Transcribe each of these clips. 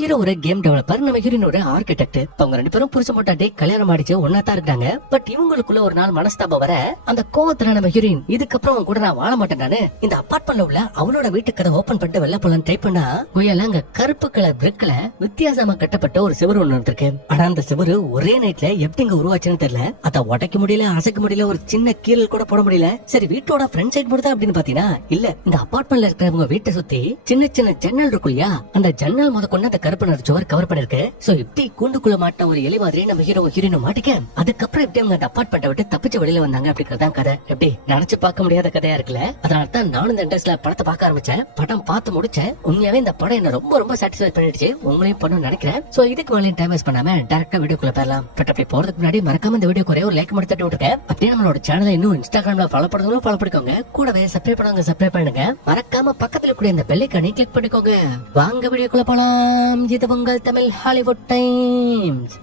Hero ஒரு game developer, நம்ம heroine ஒரு ஆர்கிடெக்ட். அவங்க ரெண்டு பேரும் புருஷ போட்டாட்டி கல்யாணம் ஆடிச்சு ஒன்னா தான் இருக்காங்க. பட் இவங்களுக்குள்ள ஒரு நாள் மனஸ்தாபம் வர அந்த கோவத்துல நம்ம ஹீரோயின் இதுக்கப்புறம் அவன் கூட நான் வாழ மாட்டேன், இந்த அபார்ட்மெண்ட்ல உள்ள அவளோட வீட்டு கதை ஓபன் பண்ணிட்டு வெளில போலாம் ட்ரை பண்ணா கொய்யால அங்க கருப்பு கலர் பிரிக்ல வித்தியாசமா கட்டப்பட்ட ஒரு சிவரு ஒண்ணு இருக்கு. ஆனா அந்த சிவரு ஒரே நைட்ல எப்படி இங்க உருவாச்சுன்னு தெரியல. அதை உடைக்க முடியல, அசைக்க முடியல, ஒரு சின்ன கீரல் கூட போட முடியல. சரி வீட்டோட ஃப்ரண்ட் சைடு போடுதா அப்படின்னு பாத்தீங்கன்னா இல்ல, இந்த அபார்ட்மெண்ட்ல இருக்கிறவங்க வீட்டை சுத்தி சின்ன சின்ன ஜன்னல் இருக்கும் இல்லையா, அந்த ஜன்னல் முத கொண்டு அந்த கருப்பு நிற சுவர் கவர் பண்ணிருக்கு. சோ இப்படி கூண்டுக்குள்ள மாட்ட ஒரு எலி மாதிரி நம்ம ஹீரோ ஹீரோயின் மாட்டிக்க அதுக்கப்புறம் எப்படி அவங்க அந்த அபார்ட்மெண்ட்டை விட்டு தப்பிச்சு வெளியில வந்தாங்க அப்படிங்கறதான் கதை. எப்படி நினைச்சு பார்க்க முடியாத கதையா இருக்குல்ல. அதனால தான் நானும் இந்த இன்ட்ரெஸ்ட்ல படத்தை பார்க்க ஆரம்பிச்சேன். படம் பார்த்து முடிச்சேன். உண்மையாவே இந்த படம் என்ன ரொம்ப ரொம்ப சாட்டிஸ்ஃபை பண்ணிடுச்சு. உங்களையும் பண்ணணும்னு நினைக்கிறேன். சோ இதுக்கு மேலே டைம் வேஸ்ட் பண்ணாம டைரக்டா வீடியோக்குள்ள போயிடலாம். பட் அப்படி போறதுக்கு முன்னாடி மறக்காம இந்த வீடியோ ஒரே ஒரு லைக் மட்டும் தட்டி விட்டுருக்கேன். அப்படியே நம்மளோட சேனலை இன்னும் இன்ஸ்டாகிராம்ல ஃபாலோ பண்ணுறவங்களும் ஃபாலோ பண்ணிக்கோங்க. கூடவே சப்ஸ்கிரைப் பண்ணுங்க. மறக்காம பக்கத்துல கூட இந்த பெல் ஐகானை கிளிக் பண்ணிக்கோங்க. வாங்க வீடியோக்குள்ள போலாம். இது உங்கள் தமிழ் ஹாலிவுட் டைம்ஸ்.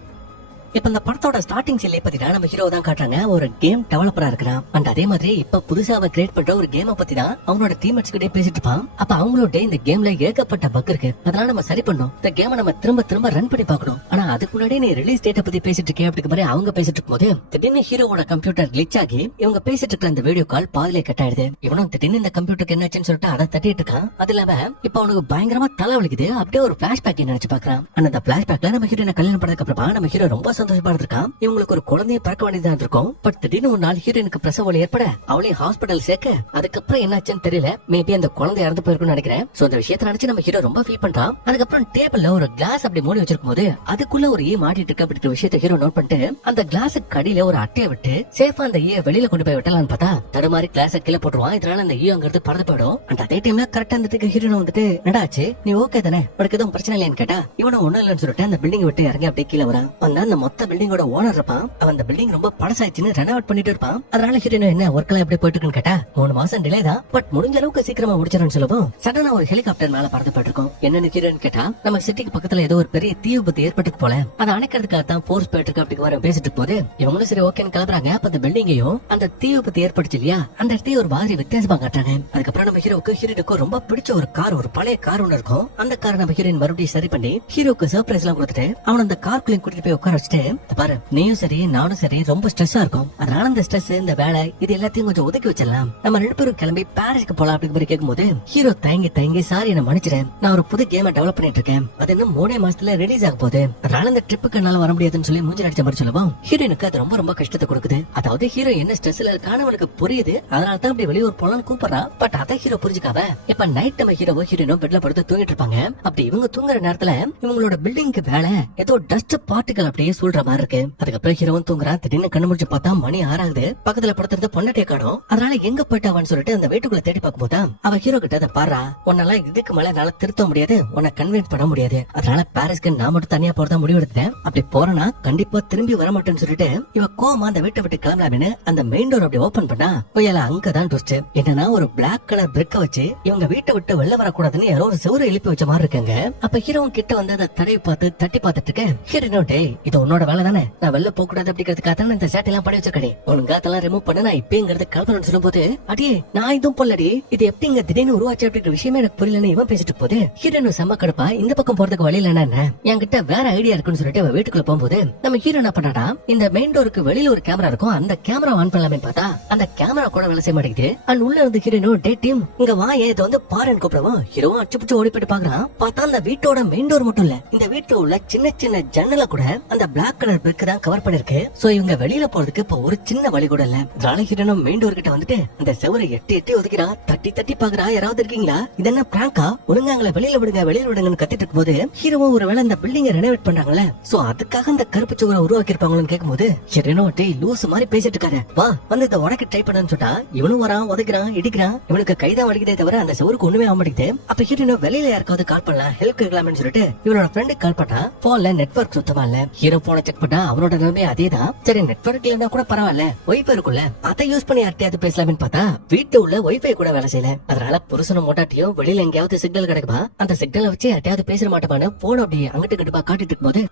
இப்ப இந்த படத்தோட ஸ்டார்டிங் சீன்ல பாத்தீங்கன்னா நம்ம ஹீரோ தான் காட்டுறாங்க. ஒரு கேம் டெவலப்பரா இருக்கிறான். அண்ட் அதே மாதிரி இப்ப புதுசா அவன் கிரியேட் பண்ற ஒரு கேமை பத்தி தான் அவனோட டீம்மேட்ஸ் கிட்டே பேசிட்டு இருப்பான். அப்ப அவங்களோட இந்த கேம்ல ஏகப்பட்ட பக் இருக்கு. அதனால நம்ம சரி பண்ணணும். இந்த கேமை நம்ம திரும்ப திரும்ப ரன் பண்ணி பார்க்கணும். ஆனா அதுக்கு முன்னாடி நீ ரிலீஸ் டேட்டை பத்தி பேசிட்டு இருக்கேன் அப்படிங்கிற மாதிரி அவங்க பேசிட்டு இருக்கும் போது திடீர்னு ஹீரோவோட கம்ப்யூட்டர் கிளிச் ஆகி இவங்க பேசிட்டு இருக்கிற அந்த வீடியோ கால் பாதிலே கட் ஆயிடுது. இவனும் திடீர்னு இந்த கம்ப்யூட்டருக்கு என்னாச்சுன்னு சொல்லிட்டு அதை தட்டிட்டு இருக்கான். அது இல்லாம இப்ப அவனுக்கு பயங்கரமா தலை வலிக்குது. அப்படியே ஒரு பிளாஷ்பேக் நினைச்சு பாக்குறான். அந்த பிளாஷ்பேக்ல நம்ம ஹீரோனை கல்யாணம் பண்ணதுக்கு அப்புறமா நம்ம ஹீரோ ரொம்ப சந்தோஷமா இருக்கான். இவங்களுக்கு ஒரு குழந்தைய பிறக்க வேண்டியதா இருக்கும். பட் திடீர்னு ஒரு நாள் ஹீரோனுக்கு பிரசவ வலி ஏற்பட அவளையும் ஹாஸ்பிட்டல் சேர்க்க அதுக்கப்புறம் என்னாச்சுன்னு தெரியல. மேபி அந்த குழந்தை இறந்து போயிருக்கும்னு நினைக்கிறேன். சோ அந்த விஷயத்தை நினைச்சு நம்ம ஹீரோ ரொம்ப ஃபீல் பண்றான். அதுக்கப்புறம் டேபிள்ல ஒரு கிளாஸ் அப்படி மூடி வச்சிருக்கும் போது அதுக்குள்ள ஒரு ஈ மாட்டிட்டு இருக்கு அப்படிங்கிற விஷயத்தை ஹீரோ நோட் பண்ணிட்டு அந்த கிளாஸுக்கு அடியில ஒரு அட்டையை விட்டு சேஃபா அந்த ஈய வெளியில கொண்டு போய் விட்டலாம்னு பார்த்தா தடுமாறி கிளாஸை கீழே போட்டுருவான். இதனால அந்த ஈ அங்கிருந்து பறந்து போயிடும். அண்ட் அதே டைம்ல கரெக்டா அந்த ஹீரோ வந்துட்டு நடாச்சு நீ ஓகே தானே, உனக்கு எதுவும் பிரச்சனை இல்லையான்னு கேட்டா இவனை ஒண்ணும் இல்லைன்னு சொல்லிட்டு அந்த பில்டிங் விட்டு இறங்கி அப்படியே கீழே வரான். அந்த மொத்த பில்டிங்கோட ஓனர் இருப்பான். அவன் அந்த பில்டிங் ரொம்ப பழசாயிடுச்சுன்னு ரெனோவேட் பண்ணிட்டு இருப்பான். அதனால ஹீரோயின் என்ன ஒர்க் எல்லாம் எப்படி போயிட்டு இருக்குன்னு கேட்டா 3 மாசம் டிலே தான், பட் முடிஞ்ச அளவுக்கு சீக்கிரமா முடிச்சிடறேன்னு சொல்லவும் சடனா ஒரு ஹெலிகாப்டர் மேல பறந்து போயிட்டு இருக்கும். என்னன்னு ஹீரோயின் கேட்டா நம்ம சிட்டிக்கு பக்கத்துல ஏதோ ஒரு பெரிய தீ விபத்து ஏற்பட்டு போல, அதை அணைக்கிறதுக்காக தான் போர்ஸ் போயிட்டு இருக்கு அப்படிங்கிற பேசிட்டு போது இவங்களும் சரி ஓகேன்னு கிளம்புறாங்க. அப்ப அந்த பில்டிங்கையும் அந்த தீ விபத்து ஏற்படுச்சு இல்லையா அந்த இடத்தையும் ஒரு மாதிரி வித்தியாசமா காட்டுறாங்க. அதுக்கப்புறம் நம்ம ஹீரோனுக்கும் ரொம்ப பிடிச்ச ஒரு கார், ஒரு பழைய கார் ஒண்ணு இருக்கும். அந்த கார் நம்ம ஹீரோயின் மறுபடியும் சரி பண்ணி ஹீரோக்கு சர்ப்ரைஸ் எல்லாம் கொடுத்துட்டு அவன் அந்த கார்க்குள்ளேயும் கூட்டிட்டு போய் உட்கார வச்சுட்டு பாரு நீயும் சரி நானும் சரி ரொம்ப ஸ்ட்ரெஸ்ஸா இருக்கும். அதனால இந்த ஸ்ட்ரெஸ் இந்த வேலை இது எல்லாத்தையும் கொஞ்சம் ஒதுக்கி வச்சிடலாம். நம்ம 2 பேரும் கிளம்பி பாரிஸ்க்கு போலாம் அப்படிங்கிற கேட்கும்போது ஹீரோ தயங்கி சாரி என்ன மன்னிச்சிட்டேன், நான் ஒரு புது கேமை டெவலப் பண்ணிட்டு இருக்கேன், அது இன்னும் 3 மாசத்துல ரிலீஸ் ஆக போகுது, அதனால இந்த ட்ரிப்புக்கு என்னால வர முடியாதுன்னு சொல்லி மூஞ்சி அடிச்ச மாதிரி சொல்லுவோம். ஹீரோனுக்கு அது ரொம்ப ரொம்ப கஷ்டத்தை கொடுக்குது. அதாவது ஹீரோ என்ன ஸ்ட்ரெஸ்ல இருக்கான்னு அவனுக்கு புரியுது. அதனால தான் அப்படி வெளியூர் போலான்னு கூப்பிடுறா. பட் அதை ஹீரோ புரிஞ்சுக்காம இப்ப நைட் நம்ம ஹீரோனும் பெட்ல படுத்து தூங்கிட்டு இருப்பாங்க. அப்படி இவங்க தூங்குற நேரத்துல இவங்களோட பில்டிங்க்கு வேலை ஏதோ டஸ்ட் பார்ட்டிகல் அப்படியே சொல்ற மாதிரி இருக்கு. அதுக்கப்புறம் ஹீரோவும் தூங்குறான். திடீர்னு கண்ணு முடிச்சு பார்த்தா மணி 6 ஆகுது. பக்கத்துல படுத்துறது பொண்ணட்டே காணோம். அதனால எங்க போயிட்டாவான்னு சொல்லிட்டு அந்த வீட்டுக்குள்ள தேடி பார்க்கும் போது அவ ஹீரோ கிட்ட அதை பாடுறா, உன்னால இதுக்கு மேல என்னால திருத்த முடியாது, உன்னை கன்வின்ஸ் பண்ண முடியாது, அதனால பாரிஸ்க்கு நான் மட்டும் தனியா போறதா முடிவு எடுத்தேன், அப்படி போறேன்னா கண்டிப்பா திரும்பி வர மாட்டேன்னு சொல்லிட்டு இவ கோமா அந்த வீட்டை விட்டு கிளம்பலாம்னு அந்த மெயின் டோர் அப்படி ஓபன் பண்ணா போயால அங்கதான் ட்விஸ்ட் என்னன்னா ஒரு பிளாக் கலர் பிரிக்க வச்சு இவங்க வீட்டை விட்டு வெளில வரக்கூடாதுன்னு யாரோ ஒரு செவரு எழுப்பி வச்ச மாதிரி இருக்காங்க. அப்ப ஹீரோ கிட்ட வந்து அதை தடவி பார்த்து தட்டி பார்த்துட்டு இருக்கேன். ஹீரோ டே இது உன்னோட வேலை தானே, நான் வெளில போக கூடாது அப்படிங்கிறதுக்காக இந்த சேட்டை எல்லாம் பண்ணி வச்சிருக்கேன், ஒழுங்கா அதெல்லாம் ரிமூவ் பண்ண நான் இப்பங்கிறது கல்பனை சொல்லும் போது அடியே நான் இதுவும் போலடி இது எப்படிங்க திடீர்னு உருவாச்சு அப்படிங்கிற விஷயமே எனக்கு புரியலன்னு இவன் பேசிட்டு போது ஹீரோனு செம்ம கடுப்பா இந்த பக்கம் போறதுக்கு வழியில என்ன என்கிட்ட வேற ஐடியா இருக்குன்னு சொல்லிட்டு அவன் வீட்டுக்குள்ள போகும்போது நம்ம ஹீரோ என்ன பண்ணாடா இந்த மெயின் டோருக்கு வெளியில ஒரு கேமரா இருக்கும், அந்த கேமரா ஆன் பண்ணலாமே பார்த்தா அந்த கேமரா கூட வேலை செய்ய மாட்டேங்குது. அண்ட் உள்ள இருந்து ஹீரோனோ டே டீம் இங்க வா இது வந்து பாருன்னு கூப்பிடவும் ஹீரோவும் அச்சு பிடிச்சு ஓடி போயிட்டு பாக்குறான். பார்த்தா அந்த வீட்டோட மெயின் டோர் மட்டும் இல்ல இந்த வீட்டுல உள்ள சின்ன சின்ன ஜன்னல கூட அந்த பிளாக் கலர் பிரிக் தான் கவர் பண்ணிருக்கு. சோ இவங்க வெளியில போறதுக்கு இப்ப ஒரு சின்ன வழி கூட இல்ல. ஹீரோனும் மெயின் டோர் கிட்ட வந்துட்டு அந்த செவரை எட்டி ஒதுக்கிறா, தட்டி பாக்குறா, யாராவது இருக்கீங்களா, இது என்ன பிராங்கா, ஒழுங்காங்கள வெளியில விடுங்கன்னு கத்திட்டு இருக்கும் போது ஹீரோவும் ஒருவேளை இந்த பில்டிங்க ரெனோவேட் பண்றாங்களே சோ அதுக்காக இந்த கருப்பு சுவரை உருவாக்கி இருப்பாங்கன்னு கேட்கும்போது ஹீரோனோ டேய் லூஸ் மாதிரி பேசிட்டு இருக்காரு, வா வந்து இதை உடக்க ட்ரை பண்ணு சொல்லிட்டா இவனும் வரான், உதைக்கிறான், இடிக்கிறான். இவனுக்கு கைதான் வலிக்குதே தவிர அந்த செவருக்கு ஒண்ணுமே ஆக மாட்டேங்குது. அப்ப ஹீரோனோ வெளியில யாருக்காவது கால் பண்ணலாம், ஹெல்ப் கேட்கலாம்னு சொல்லிட்டு இவனோட ஃப்ரெண்டுக்கு கால் பண்ணா போன்ல நெட்வொர்க் சுத்தமா இல்ல. ஹீரோ போனை செக் பண்ணா அவனோட நிலைமை அதேதான். சரி நெட்வொர்க் இல்லன்னா கூட பரவாயில்ல, வைஃபை இருக்குல்ல அதை யூஸ் பண்ணி யார்ட்டையாவது பேசலாம்னு பார்த்தா வீட்டு உள்ள வைஃபை கூட வேலை செய்யல. அதனால புருஷனும் மோட்டாட்டியும் வெளியில எங்கேயாவது சிக்னல் கிடைக்குமா அந்த சிக்னலை வச்சு யார்ட்டையாவது பேச மாட்டோமான்னு போன் அப்படி அங்கிட்டு கிட்டப்பா காட்டிட்டு இருக்கும் போது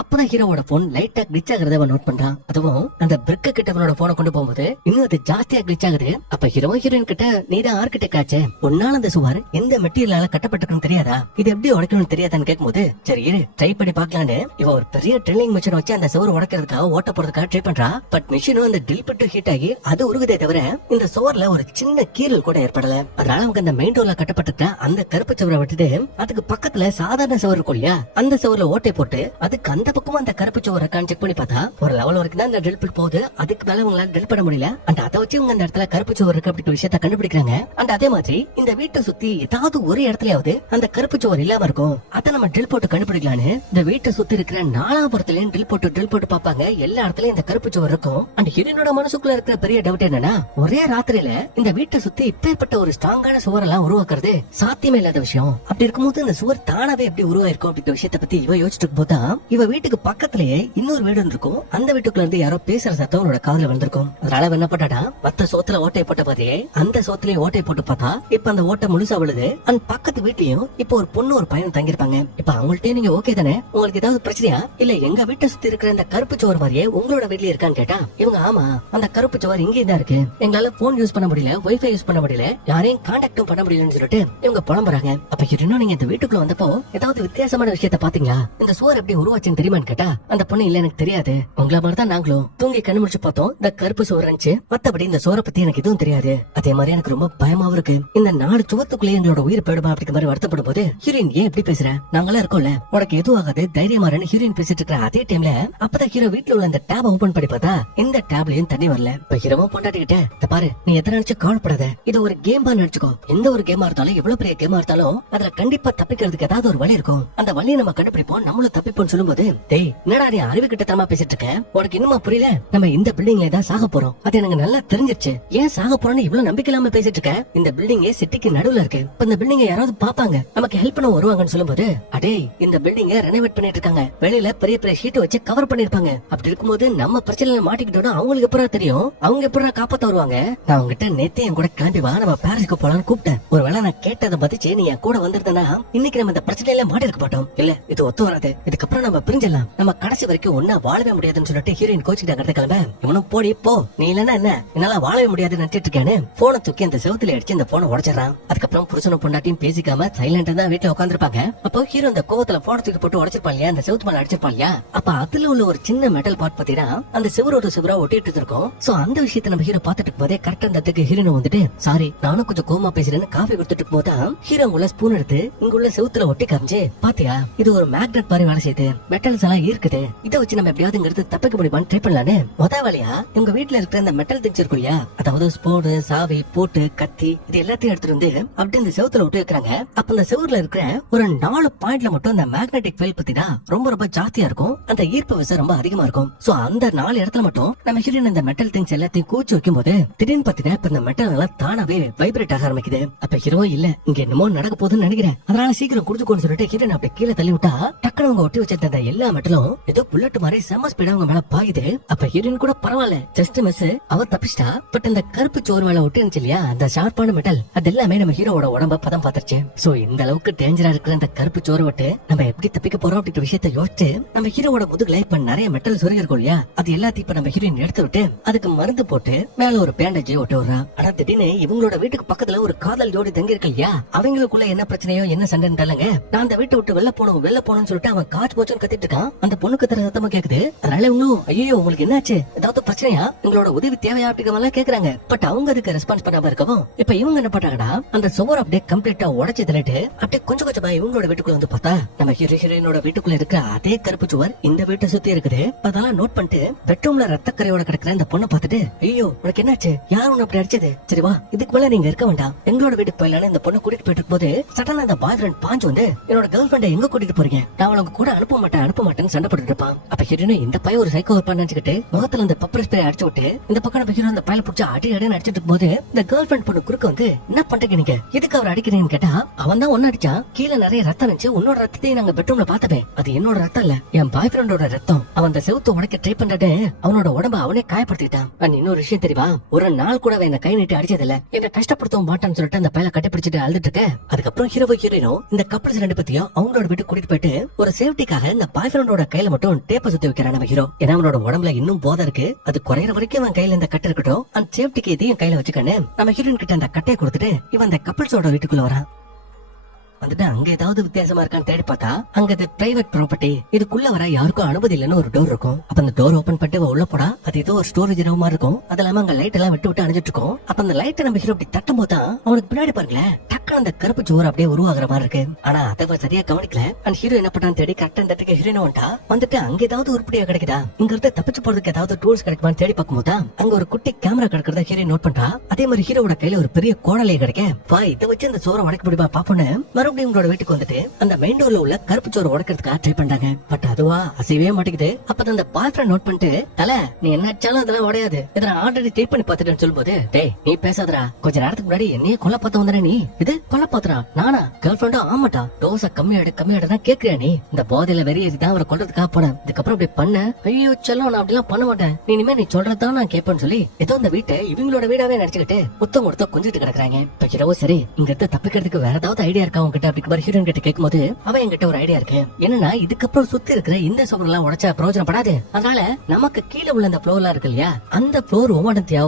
அப்பதான் ஹீரோவோட போன் லைட்டா கிளிச் ஆகுறத அவன் நோட் பண்றான். அதுவும் அந்த பிரிக்க கிட்ட அவனோட போனை கொண்டு போகும்போது இன்னும் அது ஜாஸ்தியா கிளிச் ஆகுது. அப்ப ஹீரோ ஹீரோயின் கிட்ட நீதான் ஆர்கிடெக்ட் ஆச்சே, உன்னால அந்த சுவர் எந்த மெட்டீரியலால கட்டப்பட்டிருக்குன்னு தெரியாதா, இது எப்படி உடைக்கணும்னு தெரியாதான்னு கேட்கும்போது சரி இரு ட்ரை பண்ணி பாக்கலான்னு இவ ஒரு பெரிய ட்ரில்லிங் மிஷின் வச்சு அந்த சுவர் உடைக்கிறதுக்காக ஓட்ட போறதுக்காக ட்ரை பண்றா. பட் மிஷினும் அந்த ட்ரில் பிட்டு ஹீட் ஆகி அது உருகுதே தவிர இந்த சுவர்ல ஒரு சின்ன கீறல் கூட ஏற்படல. அதனால அவங்க அந்த மெயின் டோர்ல கட்டப்பட்டிருக்க அந்த கருப்பு சுவரை விட்டுட்டு அதுக்கு பக்கத்துல சாதாரண சுவர் இருக்கும் இல்லையா, அந்த சுவர்ல ஓட்டை போட்டு அதுக்கு அந்த பக்கமும் அந்த கருப்பு சுவரை செக் பண்ணி பார்த்தா ஒரு லெவல் வரைக்கும் தான் அந்த ட்ரில் பிட் போகுது. அதுக்கு மேல உங்களால ட்ரில் பண்ண முடியல. அண்ட் அதை வச்சு இவங்க அந்த இடத்துல கருப்பு சுவர் இருக்கு அப்படி விஷயத்த கண்டுபிடிக்கிறாங்க. அண்ட் அதே மாதிரி இந்த வீட்டை சுத்தி ஏதாவது ஒரு இடத்துலயாவது அந்த கருப்பு சுவர் இல்லாம இருக்கும், அதை நம்ம ட்ரில் போட்டு கண்டுபிடிக்கலான்னு இந்த வீட்டை சுத்தி இருக்கிற நாலாபுரத்திலையும் ட்ரில் போட்டு பாப்பாங்க. எல்லா இடத்துலயும் இந்த கருப்பு சுவர் இருக்கும். அண்ட் ஹீரோனோட மனசுக்குள்ள இருக்கிற பெரிய டவுட் என்னன்னா ஒரே ராத்திரியில இந்த வீட்டை சுத்தி இப்பேற்பட்ட ஒரு ஸ்ட்ராங்கான சுவர் எல்லாம் உருவாக்குறது சாத்தியமே இல்லாத விஷயம். அப்படி இருக்கும்போது இந்த சுவர் தானாவே எப்படி உருவாயிருக்கும் அப்படின்ற விஷயத்த பத்தி இவ யோசிச்சுட்டு போதுதான் இவ வீட்டுக்கு பக்கத்திலேயே இன்னொரு வீடு இருக்கும். அந்த வீட்டுக்குள்ள இருந்து யாரோ பேசுற சத்தம் அவனோட காதுல வந்திருக்கும். அதனால என்ன பண்ணாடா மத்த சோத்துல ஓட்டை போட்ட பாதியே அந்த சோத்துலயும் ஓட்டை போட்டு பார்த்தா இப்ப அந்த ஓட்டை முழுசா விழுது. அந்த பக்கத்து வீட்லயும் இப்ப ஒரு பொண்ணு ஒரு பையன் தங்கிருப்பாங்க. இப்ப அவங்கள்ட்ட நீங்க ஓகே தானே, உங்களுக்கு ஏதாவது பிரச்சனையா, இல்ல எங்க வீட்டை சுத்தி இருக்கிற இந்த கருப்பு சுவர் மாதிரியே உங்களோட வீட்லயே இருக்கான்னு கேட்டா இவங்க ஆமா அந்த கருப்பு சுவர் இங்கே தான் இருக்கு, எங்களால போன் யூஸ் பண்ண முடியல, வைஃபை யூஸ் பண்ண முடியல, யாரையும் கான்டாக்டும் பண்ண முடியலன்னு சொல்லிட்டு இவங்க புலம்புறாங்க. அப்ப இன்னும் நீங்க இந்த வீட்டுக்குள்ள வந்தப்போ ஏதாவது வித்தியாசமான விஷயத்த பாத்தீங்களா, இந்த சுவர் எப்படி உருவாச்சுன்னு தெரியுமான்னு கேட்டா அந்த பொண்ணு இல்ல எனக்கு தெரியாது, உங்கள மாதிரி தான் நாங்களும் தூங்கி கண்ணு முடிச்சு பார்த்தோம், இந்த கருப்பு சுவர் இருந்துச்சு, மத்தபடி இந்த சுவரை பத்தி எனக்கு எதுவும் தெரியாது, அதே மாதிரி எனக்கு ரொம்ப பயமாவும் இருக்கு, இந்த 4 சுவத்துக்குள்ளே எங்களோட உயிர் போயிடுமா அப்படிங்கிற மாதிரி வருத்தப்படும் போது ஹீரோயின் ஏன் எப்படி பேசுற, நாங்களாம் இருக்கோம்ல உனக்கு எதுவும் ஆகாது தைரியமா ஹீரோயின் பேசிட்டு இருக்கிற அதே டைம்ல அப்பதான் ஹீரோ வீட்டுல உள்ள அந்த டேப் ஓபன் பண்ணி பார்த்தா இந்த டேப்லயும் தண்ணி வரல. இப்ப ஹீரோவும் பொண்டாட்டிக்கிட்ட பாரு நீ எத்தனை நினைச்சு கவலைப்படாத, இது ஒரு கேம் தான் நினைச்சுக்கோ, எந்த ஒரு கேமா இருந்தாலும் எவ்வளவு பெரிய கேமா இருந்தாலும் அதுல கண்டிப்பா தப்பிக்கிறதுக்கு ஏதாவது ஒரு வழி இருக்கும், அந்த வழியை நம்ம கண்டுபிடிப்போம், நம்மளும் தப்பிப்போம்னு சொல்லும்போது டேய் என்னடா நீ அறிவு கிட்டத்தனமா பேசிட்டு இருக்க, உனக்கு இன்னுமா புரியல, நம்ம இந்த பில்டிங்ல தான் சாக போறோம், அது எனக்கு நல்லா தெரிஞ்சிருச்சு, ஏன் சாக போறோம்னு இவ்வளவு நம்பிக்கை இல்லாம பேசிட்டு இருக்க, இந்த பில்டிங் சிட்டிக்கு நடுவுல இருக்கு, இப்ப இந்த பில்டிங் யாராவது பாப்பாங்க நமக்கு ஹெல்ப் பண்ண வருவாங்கன்னு சொல்லும்போது அடே இந்த பில்டிங்க ரெனோவேட் பண்ணிட்டு இருக்காங்க, வெளியில பெரிய பெரிய ஷீட் வச்சு கவர் பண்ணிருப்பாங்க, அப்படி இருக்கும்போது நம்ம பிரச்சனையில மாட்டிக்கிட்டோம் அவங்களுக்கு எப்படா தெரியும், அவங்க எப்படா காப்பாத்த வருவாங்க, நான் உங்ககிட்ட நேத்தே என் கூட கிளம்பி வா நம்ம பாரிஸ்க்கு போலான்னு கூப்பிட்டேன், ஒருவேளை நான் கேட்டதை பதிச்சு நீ என் கூட வந்திருந்தா இன்னைக்கு நம்ம இந்த பிரச்சனையில மாட்டி இருக்க மாட்டோம், இல்ல இது ஒத்து வராது, இதுக்கப்புறம் நம்ம பிரிஞ்சிடலாம், நம்ம கடைசி வரைக்கும் ஒன்னா வாழவே முடியாதுன்னு சொல்லிட்டு ஹீரோயின் கோச்சிக்கிட்ட கிளம்ப இவனும் போடி போ, நீ இல்லன்னா என்ன என்னால வாழவே முடியாதுன்னு நினைச்சிட்டு இருக்கேன்னு போனை தூக்கி அந்த செவத்துல அடிச்சு இந்த போனை உடைச்சிடறான். அதுக்கப்புறம் புருஷனும் பொண்டாட்டியும் பேசிக்காம சைலண்டா தான் வீட்டுல உட்காந்துருப்பாங்க. அப்போ ஹீரோ அந்த கோவத்துல போனை தூக்கி போட்டு உடைச்சிருப்பான் இல்லையா, அந்த செவத்து மேல அடிச்சிருப்பான் இல்லையா, அப்ப அதுல உள்ள ஒரு சின்ன மெட்டல் பார்ட் பாத்தீங்கன்னா அந்த சிவரோட சிவரா ஒட்டிட்டு இருக்கும். சோ அந்த விஷயத்த நம்ம ஹீரோ பாத்துட்டு இருக்கும் போதே கரெக்டா அந்த இடத்துக்கு ஹீரோயின் வந்துட்டு சாரி நானும் கொஞ்சம் கோவமா பேசுறேன்னு காஃபி கொடுத்துட்டு போதா ஹீரோ உள்ள ஸ்பூன் எடுத்து இங்க உள்ள செவுத்துல ஒட்டி காமிச்சு பாத்தியா இது ஒரு மேக்னெட் மாதிரி வேலை செய்யுது, மெட்டல்ஸ் எல்லாம் இருக்குது, இதை வச்சு நம்ம எப்படியாவது இங்க எடுத்து தப்பிக்க முடியுமான்னு ட்ரை பண்ணலான்னு முதல் வேலையா உங்க வீட்டுல இருக்கிற அந்த மெட்டல் திங்ஸ் இருக்கும் இல்லையா, அதாவது ஸ்பூனு சாவி போட்டு கத்தி இது எல்லாத்தையும் எடுத்துட்டு வந்து அப்படி இந்த செவுத்துல ஒட்டி வைக்கிறாங்க. அப்ப அந்த செவுர்ல இருக்கிற ஒரு 4 பாயிண்ட்ல மட்டும் அந்த மேக்னெட்டிக் ஃபீல்ட் பத்தினா ரொம்ப ரொம்ப ஜாஸ்தியா இருக்கும், அந்த ஈர்ப்பு விசை ரொம்ப அதிகமா இருக்கும். சோ அந்த 4 இடத்துல மட்டும் நம்ம ஹீரோயின் இந்த மெட்டல் திங்ஸ் எல்லாத்தையும் கூச்சி வைக்கும் போது திடீர்னு பாத்தீங்கன்னா இப்ப இந்த மெட்டல் எல்லாம் தானாவே வைப்ரேட் ஆக ஆரம்பிக்குது. அப்ப ஹீரோ இல்ல இங்க என்னமோ நடக்க போகுதுன்னு நினைக்கிறேன், அதனால சீக்கிரம் குடிச்சுக்கோன்னு சொல்லிட்டு ஹீரோயின் அப்படி கீழே தள்ளி விட்டா டக்குனு அவங்க ஒட்டி வச்சிருந்த எல்லா மெட்டலும் ஏதோ புல்லட் மாதிரி செம ஸ்பீடா அவங்க மேல பாயுது. அப்ப ஹீரோயின் கூட பரவாயில்ல ஜஸ்ட் மிஸ் அவ தப்பிச்சிட்டா, பட் அந்த கருப்பு சோறு மேல ஒட்டி இருந்துச்சு இல்லையா அந்த ஷார்ப்பான மெட்டல் அது எல்லாமே நம்ம ஹீரோவோட உடம்ப பதம் பாத்துருச்சு. சோ இந்த அளவுக்கு டேஞ்சரா இருக்கிற அந்த கருப்பு சோறு விட்டு நம்ம எப்படி தப்பிக்க போறோம் அப்படின்ற விஷயத்த யோசிச்சு நம்ம ஹீரோவோட முதுகுல இப்ப நிறைய மெட்டல் சொருகி இருக்கும் இல்லையா, அது எல்லாத்தையும் இப்ப நம்ம ஹீரோயின் எடுத்து விட்டு அதுக்கு மருந்து போட்டு மேல ஒரு பேண்டேஜ் ஒட்டி விடுறா. ஆனா திடீர்னு இவங்களோட வீட்டுக்கு பக்கத்துல ஒரு காதல் ஜோடி தங்கி இருக்கு இல்லையா, அவங்களுக்குள்ள என்ன பிரச்சனையோ என்ன சண்டைன்றாலங்க நான் அந்த வீட்டை விட்டு வெளில போகணும்னு சொல்லிட்டு அவன் காச்சு போச்சுன்னு கத்திட்டு இருக்கான். அந்த பொண்ணுக்கு தர சத்தமா கேக்குது. அதனால இவங்களும் ஐயோ உங்களுக்கு என்னாச்சு ஏதாவது பிரச்சனையா உங்களோட உதவி தேவையா அப்படிங்கிற கேக்குறாங்க. பட் அவங்க அதுக்கு ரெஸ்பான்ஸ் பண்ணாம இருக்கவும் இப்ப இவங்க என்ன பண்றாங்கன்னா அந்த சுவர் அப்படியே கம்ப்ளீட்டா உடைச்சு தள்ளிட்டு அப்படியே கொஞ்சம் கொஞ்சமா இவங்களோட வீட்டுக்குள்ள வந்து பார்த்தா நம்ம ஹீரோயினோட வீட்டுக்குள்ள இருக்க அதே கருப்பு சுவர் இந்த வீட்டை சுத்தி இருக்குது. அதெல்லாம் நோட் பண்ணிட்டு பெட்ரூம்ல ரத்தக்கரையோட கிடக்குற இந்த பொண்ணை பார்த்துட்டு ஐயோ உனக்கு என்னாச்சு யார் உன்னை அப்படி அடிச்சது, சரி வா இதுக்கு மேல நீங்க இருக்க வேண்டாம் எங்களோட வீட்டுக்கு போயிடலான்னு இந்த பொண்ணை கூட்டிட்டு போயிட்டு போது சடனா அந்த பாய் ஃப்ரெண்ட் பாஞ்சு வந்து என்னோட கேர்ள் ஃப்ரெண்டை எங்க கூட்டிட்டு போறீங்க, நான் அவளுக்கு கூட அனுப்ப மாட்டேன்னு சண்டை போட்டுட்டு இருப்பான். அப்ப ஹீரோயின் இந்த பையன் ஒரு சைக்கோ இருப்பான்னு நினைச்சுக்கிட்டு முகத்துல அந்த பப்பர் ஸ்ப்ரே அடிச்சு விட்டு இந்த பக்கம் நம்ம ஹீரோ அந்த பையல பிடிச்சி அடி அடிச்சிட்டு போது இந்த கேர்ள் ஃப்ரெண்ட் பொண்ணு குறுக்க வந்து என்ன பண்றீங்க நீங்க எதுக்கு அவர் அடிக்கிறீங்கன்னு கேட்டா அவன் தான் ஒன்னு அடிச்சான், கீழே நிறைய ரத்தம் இருந்துச்சு, உன்னோட ரத்தத்தையும் நாங்க பெட்ரூம்ல பார்த்தவே அது என்னோட ரத்தம் இல்ல என் பாய் ஃப்ரெண்டோட ரத்தம், அவன் அந்த செவுத்து உடைக்க ட்ரை பண்ணிட்டு அவனோட உடம்ப அவனே காயப்படுத்திட்டான். இன்னொரு விஷயம் தெரியுமா, ஒரு நாள் கூட என்ன கை நீட்டி அடிச்சது இல்ல, என்ன கஷ்டப்படுத்தவும் மாட்டான்னு சொல்லிட்டு அந்த பையல கட்டிப்பிடிச்சிட்டு அழுதுட்டு இருக்க. அதுக்கப்புறம் ஹீரோ ஹீரோயினும் இந்த கப்பல்ஸ் 2 பத்தியும் அவங்களோட வீட்டுக்கு கூட்டிட்டு போயிட்டு ஒரு சேஃப்டிக்காக இந்த பாய் ஃப்ரெண்டோட கையில மட்டும் டேப்ப சுத்தி வைக்கிறான் நம்ம ஹீரோ. ஏன்னா அவனோட உடம்புல இன்னும் போதை இருக்கு, அது குறையிற வரைக்கும் அவன் கையில இந்த கட்டை இருக்கட்டும், அந்த சேஃப்டிக்கு இதையும் கையில வச்சுக்கன்னு நம்ம ஹீரோயின் கிட்ட அந்த கட்டையை கொடுத்துட்டு இவன் அந்த கப்பிள்ஸோட வீட்டுக்குள்ள வரான். வந்துட்டு அங்க ஏதாவது வித்தியாசமா இருக்கான்னு தேடி பார்த்தா அங்க இது பிரைவேட் ப்ராப்பர்ட்டி, இதுக்குள்ள வர யாருக்கும் அனுமதி இல்லன்னு ஒரு டோர் இருக்கும். அப்ப அந்த டோர் ஓபன் பண்ணிட்டு உள்ள போடா, அது ஏதோ ஒரு ஸ்டோரேஜ் ரூமா இருக்கும். அது இல்லாம அங்க லைட் எல்லாம் விட்டு விட்டு அணைஞ்சிட்டு இருக்கும். அப்ப அந்த லைட்டை நம்ம ஹீரோ அப்படி தட்டும் போதுதான் அவனுக்கு பின்னாடி பாருங்களேன் டக்குனு அந்த கருப்பு சோறு அப்படியே உருவாகிற மாதிரி இருக்கு. ஆனா அதை சரியா கவனிக்கல. அந்த ஹீரோ என்ன பண்ணான்னு தேடி கரெக்டா அந்த இடத்துக்கு ஹீரோயின் வந்துட்டா. வந்துட்டு அங்க ஏதாவது உருப்படியா கிடைக்குதா, இங்க இருந்து தப்பிச்சு போறதுக்கு ஏதாவது டூல்ஸ் கிடைக்குமான்னு தேடி பார்க்கும்போது அங்க ஒரு குட்டி கேமரா கிடக்கிறத ஹீரோயின் நோட் பண்றா. அதே மாதிரி ஹீரோட கையில ஒரு பெரிய கோடலையை கிடைக்க வா இதை வச்சு அந்த சோறை உடைக்க முடியுமா பாப்போன்னு மறுபடியும் உங்களோட வீட்டுக்கு வந்துட்டு அந்த மெயின் டோர்ல உள்ள கருப்பு சோறு உடைக்கிறதுக்காக ட்ரை பண்றாங்க. பட் அதுவா அசையவே மாட்டேங்குது. அப்பதான் அந்த பாய் ஃப்ரெண்ட் நோட் பண்ணிட்டு தல நீ என்னச்சாலும் அதெல்லாம் உடையாது, இதை ஆல்ரெடி ட்ரை பண்ணி பார்த்துட்டேன்னு சொல்லும்போது டேய் நீ பேசாதடா, கொஞ்ச நேரத்துக்கு முன்னாடி என்னையே கொல்ல பார்த்த வந்தா நீ, இது கொல்ல பாத்துறா நானா கேர்ள் ஃப்ரெண்டா? ஆமாட்டா டோஸ கம்மியாடு கேக்குறியா நீ? இந்த போதையில வெறியேறி தான் அவரை கொல்றதுக்காக போனேன். இதுக்கப்புறம் அப்படி பண்ண ஐயோ செல்லம் நான் அப்படிலாம் பண்ண மாட்டேன், நீ இனிமே நீ சொல்றதுதான் நான் கேட்பேன்னு சொல்லி ஏதோ இந்த வீட்டை இவங்களோட வீடாவே நினைச்சுக்கிட்டு முத்தம் கொடுத்த கொஞ்சிட்டு கிடக்குறாங்க. இப்ப ஹீரோ சரி இங்க இருந்து தப்பிக்கிறதுக்கு வேற ஏதாவது ஐடியா இருக்கா உங்ககிட்ட அப்படி ஹீரோயின் கிட்ட கேட்கும்போது அவன் என்கிட்ட ஒரு ஐடியா இருக்கு. என்னன்னா இதுக்கப்புறம் சுத்தி இருக்கிற இந்த சுவரெல்லாம் உடைச்சா பிரயோஜனப்படாது, அதனால நமக்கு கீழே உள்ள இந்த ஃப்ளோர்லாம் இருக்கு இல்லையா, அந்த ஃப்ளோர் ஒவ்வொன்றத்தையா